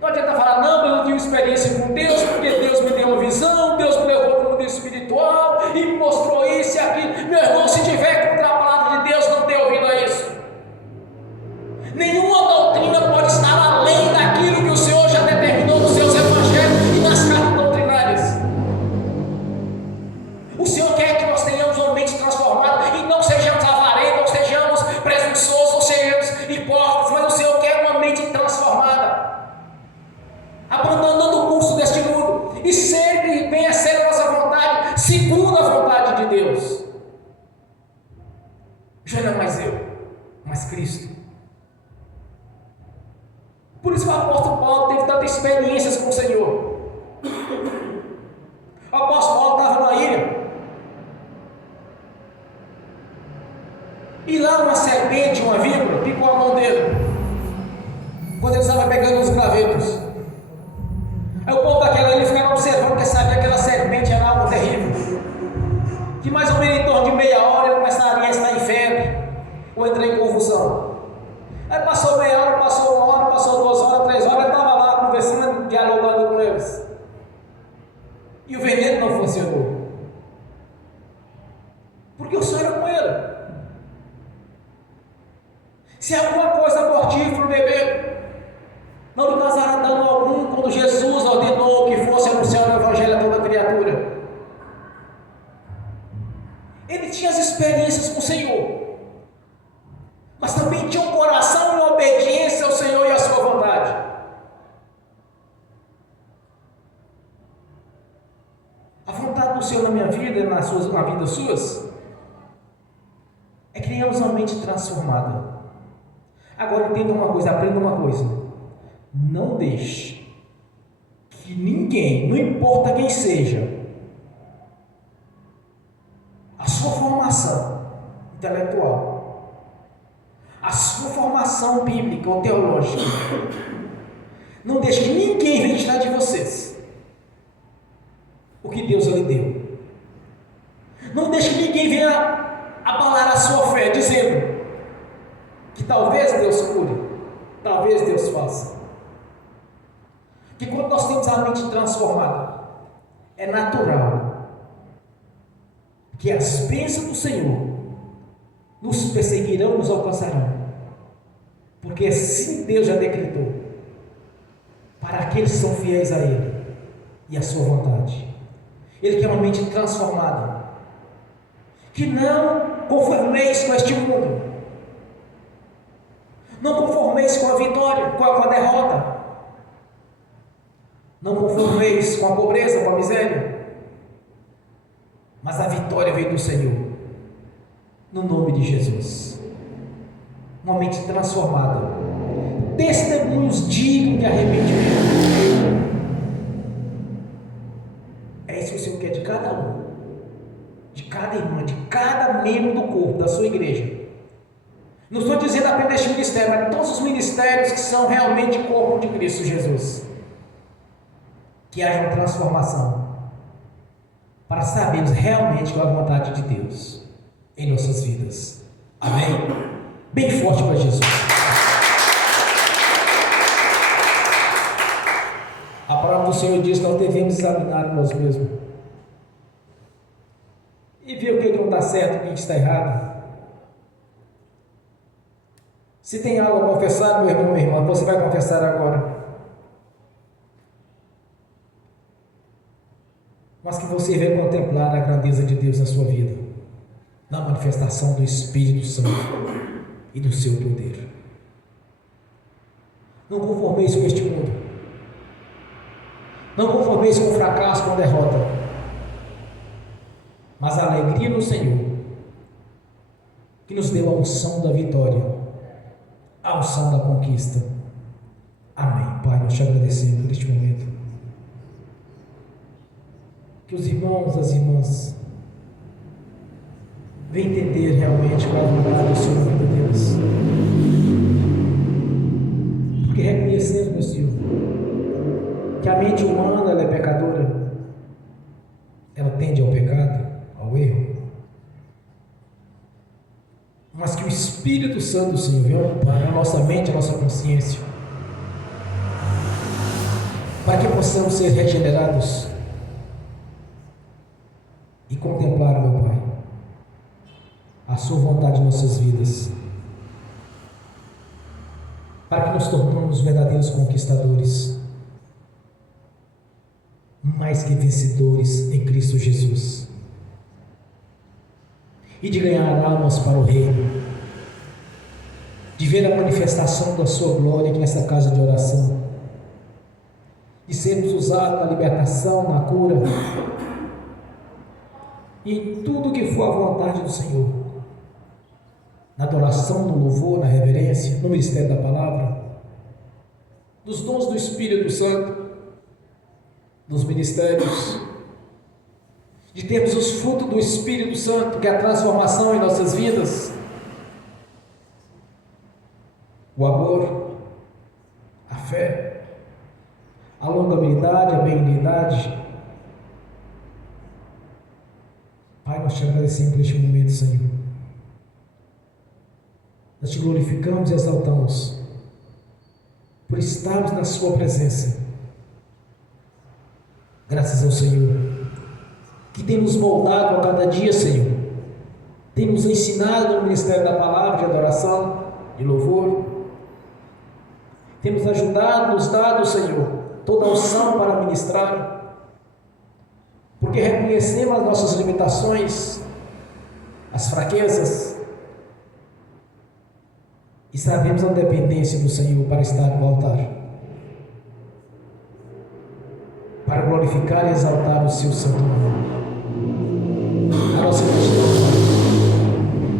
Não adianta falar: não, eu não tive experiência com Deus, porque Deus me deu uma visão, Deus me levou para o mundo espiritual e me mostrou isso e aquilo. Meu irmão, se tiver contra a palavra de Deus, não tem ouvido a isso. Nenhuma doutrina pode estar além daquilo que o Senhor já determinou nos seus evangelhos e nas cartas doutrinárias. O Senhor quer que nós tenhamos uma mente transformada e não sejamos avarentos, não sejamos presunçosos, não sejamos hipócritas, mas o Senhor quer uma mente transformada, abandonando o curso deste mundo e sempre venha a ser a nossa vontade, segundo a vontade de Deus. Já não é mais eu, mas Cristo. Por isso que o apóstolo Paulo teve tantas experiências com o Senhor. O apóstolo Paulo estava na ilha, e lá uma serpente, uma víbora, picou a mão dele, quando ele estava pegando os gravetos. Aí o povo daquela ilha ficaram observando, porque sabia que aquela serpente era algo terrível, que mais ou menos em torno de meia hora ele começaria a estar em febre ou entrar em convulsão. Aí passou meia hora, passou uma hora, passou 2 horas, 3 horas, ele estava lá conversando, dialogando com eles, e o veneno não funcionou, porque o Senhor era com ele. Ele tinha as experiências com o Senhor, mas também tinha um coração em obediência ao Senhor e à sua vontade. A vontade do Senhor na minha vida, na vida suas, é que tenhamos uma mente transformada. Agora entenda uma coisa, aprenda uma coisa. Não deixe que ninguém, não importa quem seja, a sua formação intelectual, a sua formação bíblica ou teológica, não deixe que ninguém venha tirar de vocês o que Deus lhe deu. Não deixe que ninguém venha abalar a sua fé, dizendo que talvez Deus cure, talvez Deus faça. Que quando nós temos a mente transformada, é natural que as bênçãos do Senhor nos perseguirão, nos alcançarão, porque assim Deus já decretou para aqueles que são fiéis a Ele e a sua vontade. Ele quer uma mente transformada, que não conformeis com este mundo, não conformeis com a vitória, com a derrota, não conformeis com a pobreza, com a miséria, mas a vitória veio do Senhor, no nome de Jesus. Uma mente transformada, testemunhos dignos de arrependimento. É isso que o Senhor quer de cada um, de cada irmã, de cada membro do corpo da sua igreja. Não estou dizendo apenas deste ministério, mas todos os ministérios que são realmente corpo de Cristo Jesus. Que haja uma transformação, para sabermos realmente qual é a vontade de Deus em nossas vidas. Amém? Bem forte para Jesus. A palavra do Senhor diz que nós devemos examinar nós mesmos e ver o que não está certo, o que está errado. Se tem algo a confessar, meu irmão, minha irmã, você vai confessar agora. Mas que você venha contemplar a grandeza de Deus na sua vida, na manifestação do Espírito Santo e do seu poder. Não conformeis com este mundo, não conformeis com o fracasso, com a derrota, mas a alegria no Senhor, que nos deu a unção da vitória, a unção da conquista. Amém. Pai, nós te agradecemos por este momento. Que os irmãos, as irmãs, venham entender realmente qual é a vontade do Senhor na vida deles. Porque reconhecemos, meu Senhor, que a mente humana ela é pecadora, ela tende ao pecado, ao erro, mas que o Espírito Santo do Senhor venha ocupar a nossa mente, a nossa consciência, para que possamos ser regenerados e contemplar, meu Pai, a sua vontade em nossas vidas, para que nos tornemos verdadeiros conquistadores, mais que vencedores em Cristo Jesus, e de ganhar almas para o reino, de ver a manifestação da sua glória aqui nessa casa de oração, de sermos usados na libertação, na cura, e em tudo que for a vontade do Senhor, na adoração, no louvor, na reverência, no ministério da palavra, nos dons do Espírito Santo, nos ministérios, de termos os frutos do Espírito Santo, que é a transformação em nossas vidas, o amor, a fé, a longanimidade, a benignidade. Pai, nós te agradecemos por este momento, Senhor. Nós te glorificamos e exaltamos por estarmos na sua presença. Graças ao Senhor, que tem nos moldado a cada dia, Senhor, tem nos ensinado no ministério da palavra, de adoração, de louvor, tem nos ajudado, nos dado, Senhor, toda a unção para ministrar, porque reconhecemos as nossas limitações, as fraquezas, e sabemos a dependência do Senhor para estar no altar, para glorificar e exaltar o seu santo nome. A nossa gratidão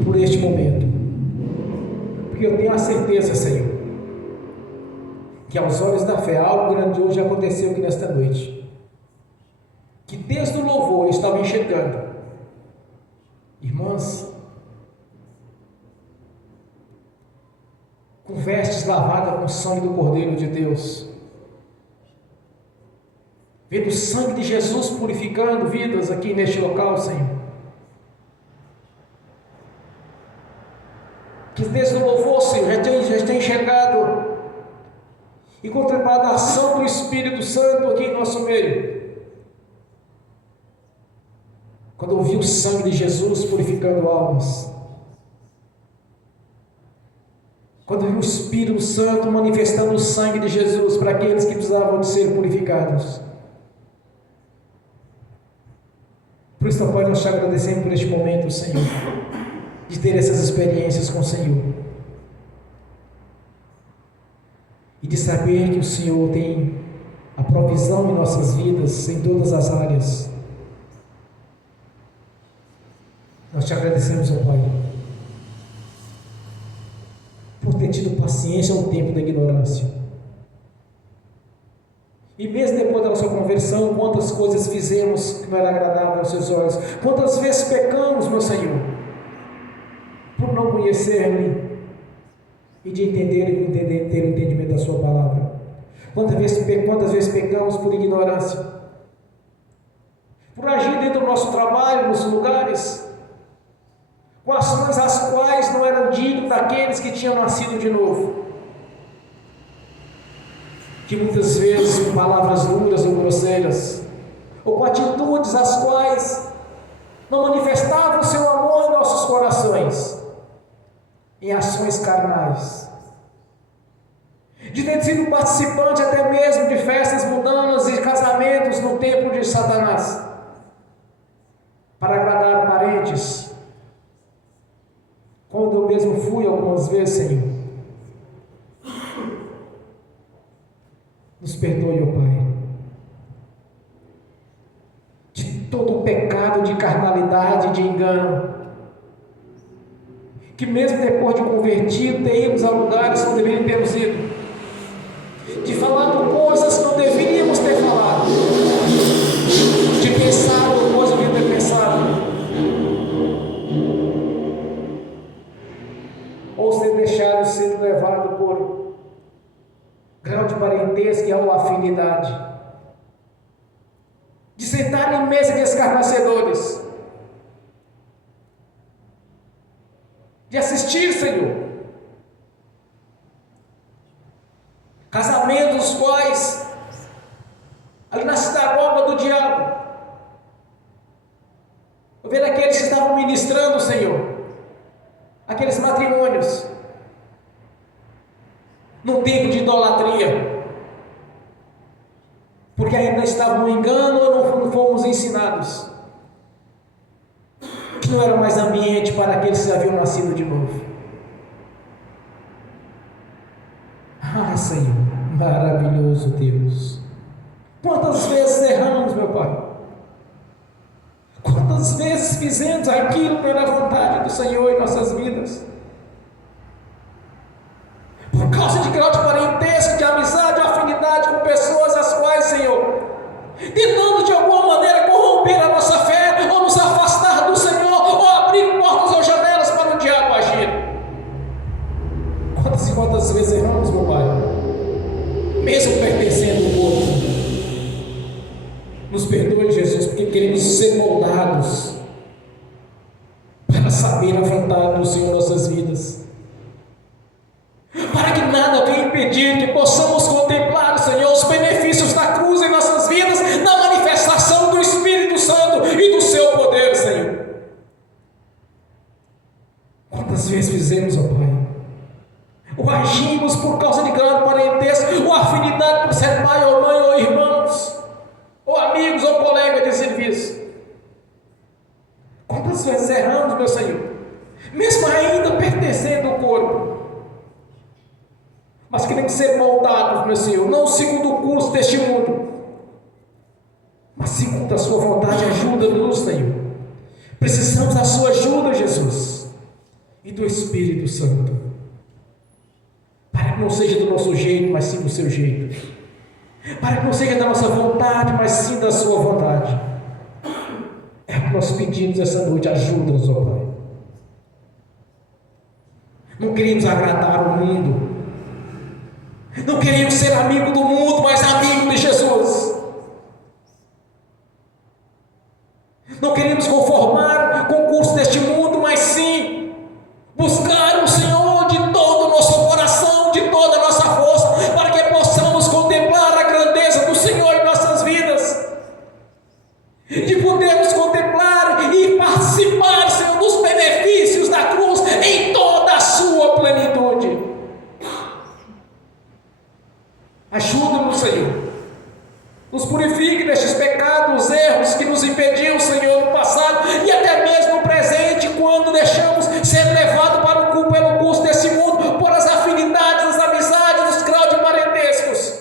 por este momento, porque eu tenho a certeza, Senhor, que aos olhos da fé algo grandioso já aconteceu aqui nesta noite, que desde o louvor eu estava enxergando irmãs com vestes lavadas com o sangue do Cordeiro de Deus, vendo o sangue de Jesus purificando vidas aqui neste local, Senhor. Que desde o louvor, Senhor, já tem enxergado e contemplado a ação do Espírito Santo aqui em nosso meio. Quando eu vi o sangue de Jesus purificando almas, quando eu vi o Espírito Santo manifestando o sangue de Jesus para aqueles que precisavam de ser purificados. Por isso, Pai, nós te agradecemos por este momento, Senhor, de ter essas experiências com o Senhor e de saber que o Senhor tem a provisão em nossas vidas, em todas as áreas. Nós te agradecemos, ó Pai, por ter tido paciência ao tempo da ignorância. E mesmo depois da nossa conversão, quantas coisas fizemos que não era agradável aos seus olhos, quantas vezes pecamos, meu Senhor, por não conhecer-me e de ter o entendimento da sua palavra. Quantas vezes pecamos por ignorância, por agir dentro do nosso trabalho, nos lugares, com ações as quais não eram dignos daqueles que tinham nascido de novo, que muitas vezes com palavras duras ou grosseiras, ou com atitudes as quais não manifestavam o seu amor em nossos corações, em ações carnais, de ter sido participante até mesmo de festas mundanas e casamentos no templo de Satanás, para agradar parentes, quando eu mesmo fui algumas vezes, Senhor. Nos perdoe, ó Pai, de todo o pecado de carnalidade, de engano, que mesmo depois de convertido, irmos a lugares que não deveríamos termos ido, de falar coisas que não deveríamos ter falado, de pensar coisas que não deveríamos ter pensado, ou ser deixado sendo levado por grau de parentesco ou afinidade, de sentar em mesa de escarnecedores, de assistir, Senhor, casamentos os quais ali na sinagoga do diabo, eu vejo aqueles que estavam ministrando, Senhor, aqueles matrimônios num tempo de idolatria, porque ainda estavam no engano ou não fomos ensinados que não era mais ambiente para aqueles que haviam nascido de novo. Ah, Senhor, maravilhoso Deus, quantas vezes erramos, meu Pai, quantas vezes fizemos aquilo pela vontade do Senhor em nossas vidas, por causa de grau de parentesco, de amizade, de afinidade com pessoas as quais, Senhor, tentando de alguma maneira corromper a nossa fé, ou nos afastar do Senhor, ou abrir portas ou janelas para o diabo agir. Quantas e quantas vezes erramos, meu Pai, mesmo pertencendo ao outro. Nos perdoe, Jesus, porque queremos ser moldados para saber a vontade do Senhor em nossas vidas, para que nada venha impedir que possamos contemplar, Senhor, os benefícios da cruz em nossas vidas, na manifestação do Espírito Santo e do seu poder, Senhor. Quantas vezes fizemos, ó Pai, ou agimos por causa de grande parentesco, ou afinidade por ser pai ou mãe ou irmãos, ou amigos ou colegas de serviço. Quantas vezes erramos, meu Senhor, mesmo ainda pertencendo ao corpo, mas queremos ser moldados, meu Senhor, não segundo o curso deste mundo, mas segundo a sua vontade. Ajuda-nos, Senhor. Precisamos da sua ajuda, Jesus, e do Espírito Santo, para que não seja do nosso jeito, mas sim do seu jeito, para que não seja da nossa vontade, mas sim da sua vontade. É o que nós pedimos essa noite. Ajuda-nos, ó Pai. Não queremos agradar o mundo, não queremos ser amigo do mundo, mas amigo de Jesus. Não queremos conformar com o curso deste mundo, mas sim buscar o Senhor de todo o nosso coração, de toda a nossa força, para que possamos contemplar a grandeza do Senhor em nossas vidas, de podermos contemplar e participar, Senhor, dos benefícios da cruz em toda a sua plenitude. Ajuda-nos, Senhor. Nos purifique destes pecados, erros que nos impediam, Senhor, no passado e até mesmo no presente, quando deixamos ser levados pelo curso desse mundo, por as afinidades, as amizades, os graus de parentescos,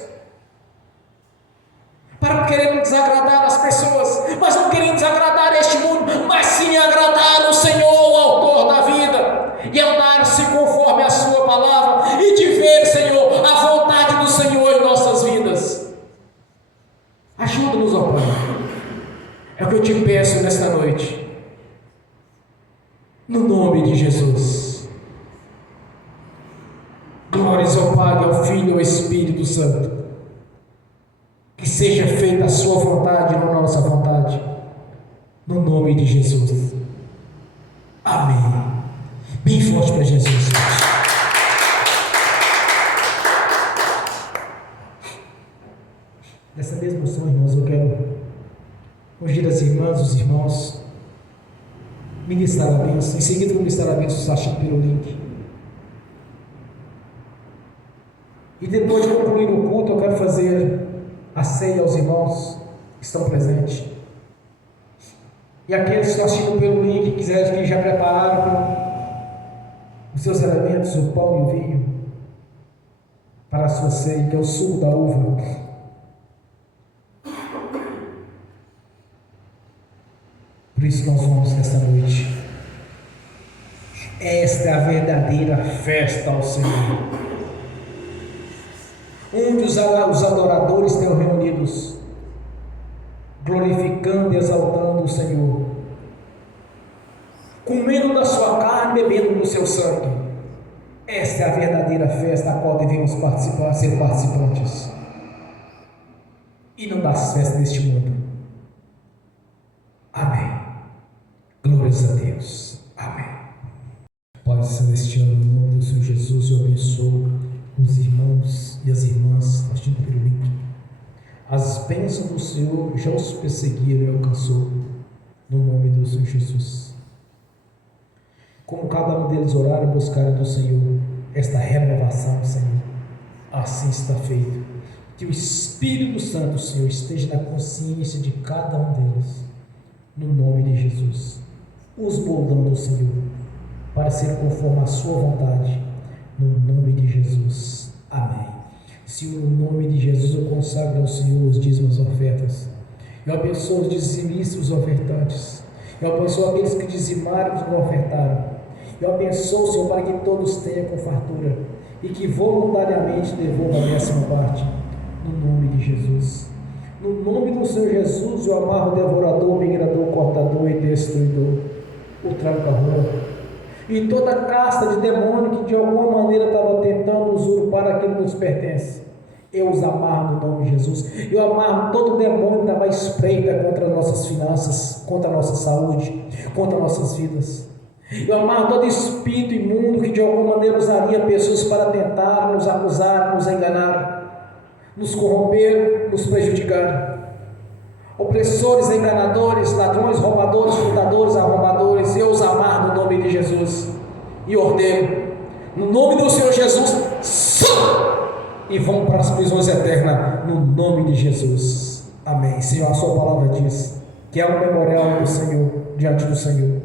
para que queremos desagradar as pessoas, mas não queremos agradar este mundo, mas sim agradar o Senhor, o autor da vida, e andar-se conforme a sua palavra, e de ver, Senhor, a vontade do Senhor em nossas vidas. Ajuda-nos, ó Pai. É o que eu te peço nesta noite, no nome de Jesus. Glórias ao Pai, ao Filho e ao Espírito Santo. Que seja feita a sua vontade, não a nossa vontade, no nome de Jesus. Amém. Bem forte para Jesus. Nessa mesma unção, irmãos, eu quero ungir as irmãs, os irmãos, ministrar a bênção. Em seguida, vou ministrar a bênção Sacha pelo link. E depois de concluir o culto, eu quero fazer a ceia aos irmãos que estão presentes. E aqueles que estão assistindo pelo link, que já prepararam os seus elementos, o pão e o vinho, para a sua ceia, que é o suco da uva. Por isso nós vamos nesta noite. Esta é a verdadeira festa ao Senhor, onde os adoradores estão reunidos, glorificando e exaltando o Senhor, comendo da sua carne, bebendo do seu sangue. Esta é a verdadeira festa a qual devemos participar, ser participantes, e não das festas deste mundo. Amém. Glórias a Deus. Amém. Pai Celestial, em nome do Senhor Jesus, eu abençoo os irmãos e as irmãs assistindo pelo link. As bênçãos do Senhor já os perseguiram e alcançou, no nome do Senhor Jesus. Como cada um deles orar e buscar do Senhor esta renovação, Senhor, assim está feito. Que o Espírito Santo, Senhor, esteja na consciência de cada um deles, no nome de Jesus, os moldando, Senhor, para ser conforme a sua vontade, no nome de Jesus. Amém. Senhor, no nome de Jesus, eu consagro ao Senhor os dízimos e ofertas. Eu abençoo os dizimistas e os ofertantes. Eu abençoo aqueles que dizimaram e não ofertaram. Eu abençoo, Senhor, para que todos tenham com fartura e que voluntariamente devolvam a 10ª parte, no nome de Jesus. No nome do Senhor Jesus, eu amarro o devorador, migrador, cortador e destruidor, o tranca-rua e toda casta de demônio que de alguma maneira estava tentando usurpar aquilo que nos pertence. Eu os amarro no nome de Jesus. Eu amarro todo demônio que estava espreita contra as nossas finanças, contra a nossa saúde, contra nossas vidas. Eu amarro todo espírito imundo que de alguma maneira usaria pessoas para tentar nos acusar, nos enganar, nos corromper, nos prejudicar. Opressores, enganadores, ladrões, roubadores, furtadores, arrombadores, eu os amarro no nome de Jesus e ordeno, no nome do Senhor Jesus, e vão para as prisões eternas, no nome de Jesus. Amém. Senhor, a sua palavra diz que é um memorial do Senhor, diante do Senhor,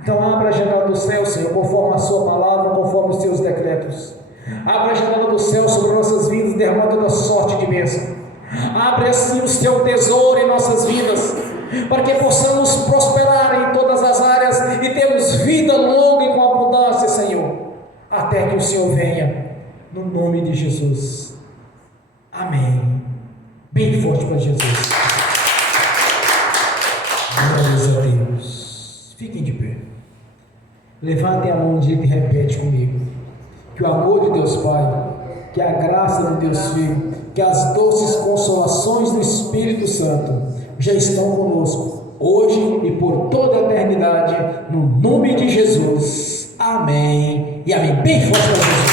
Então abra a janela do céu, Senhor, conforme a sua palavra, conforme os seus decretos. Abra a janela do céu sobre nossas vidas, derrama toda sorte de bênção. Abre assim o seu tesouro em nossas vidas, para que possamos prosperar em todas as áreas e termos vida longa e com abundância, Senhor, até que o Senhor venha, no nome de Jesus. Amém. Bem forte para Jesus. Glórias a Deus. Fiquem de pé. Levantem a mão direita e repete comigo. Que o amor de Deus Pai, que a graça de Deus Filho, que as doces consolações do Espírito Santo já estão conosco, hoje e por toda a eternidade, no nome de Jesus. Amém e amém. Bem forte para Jesus.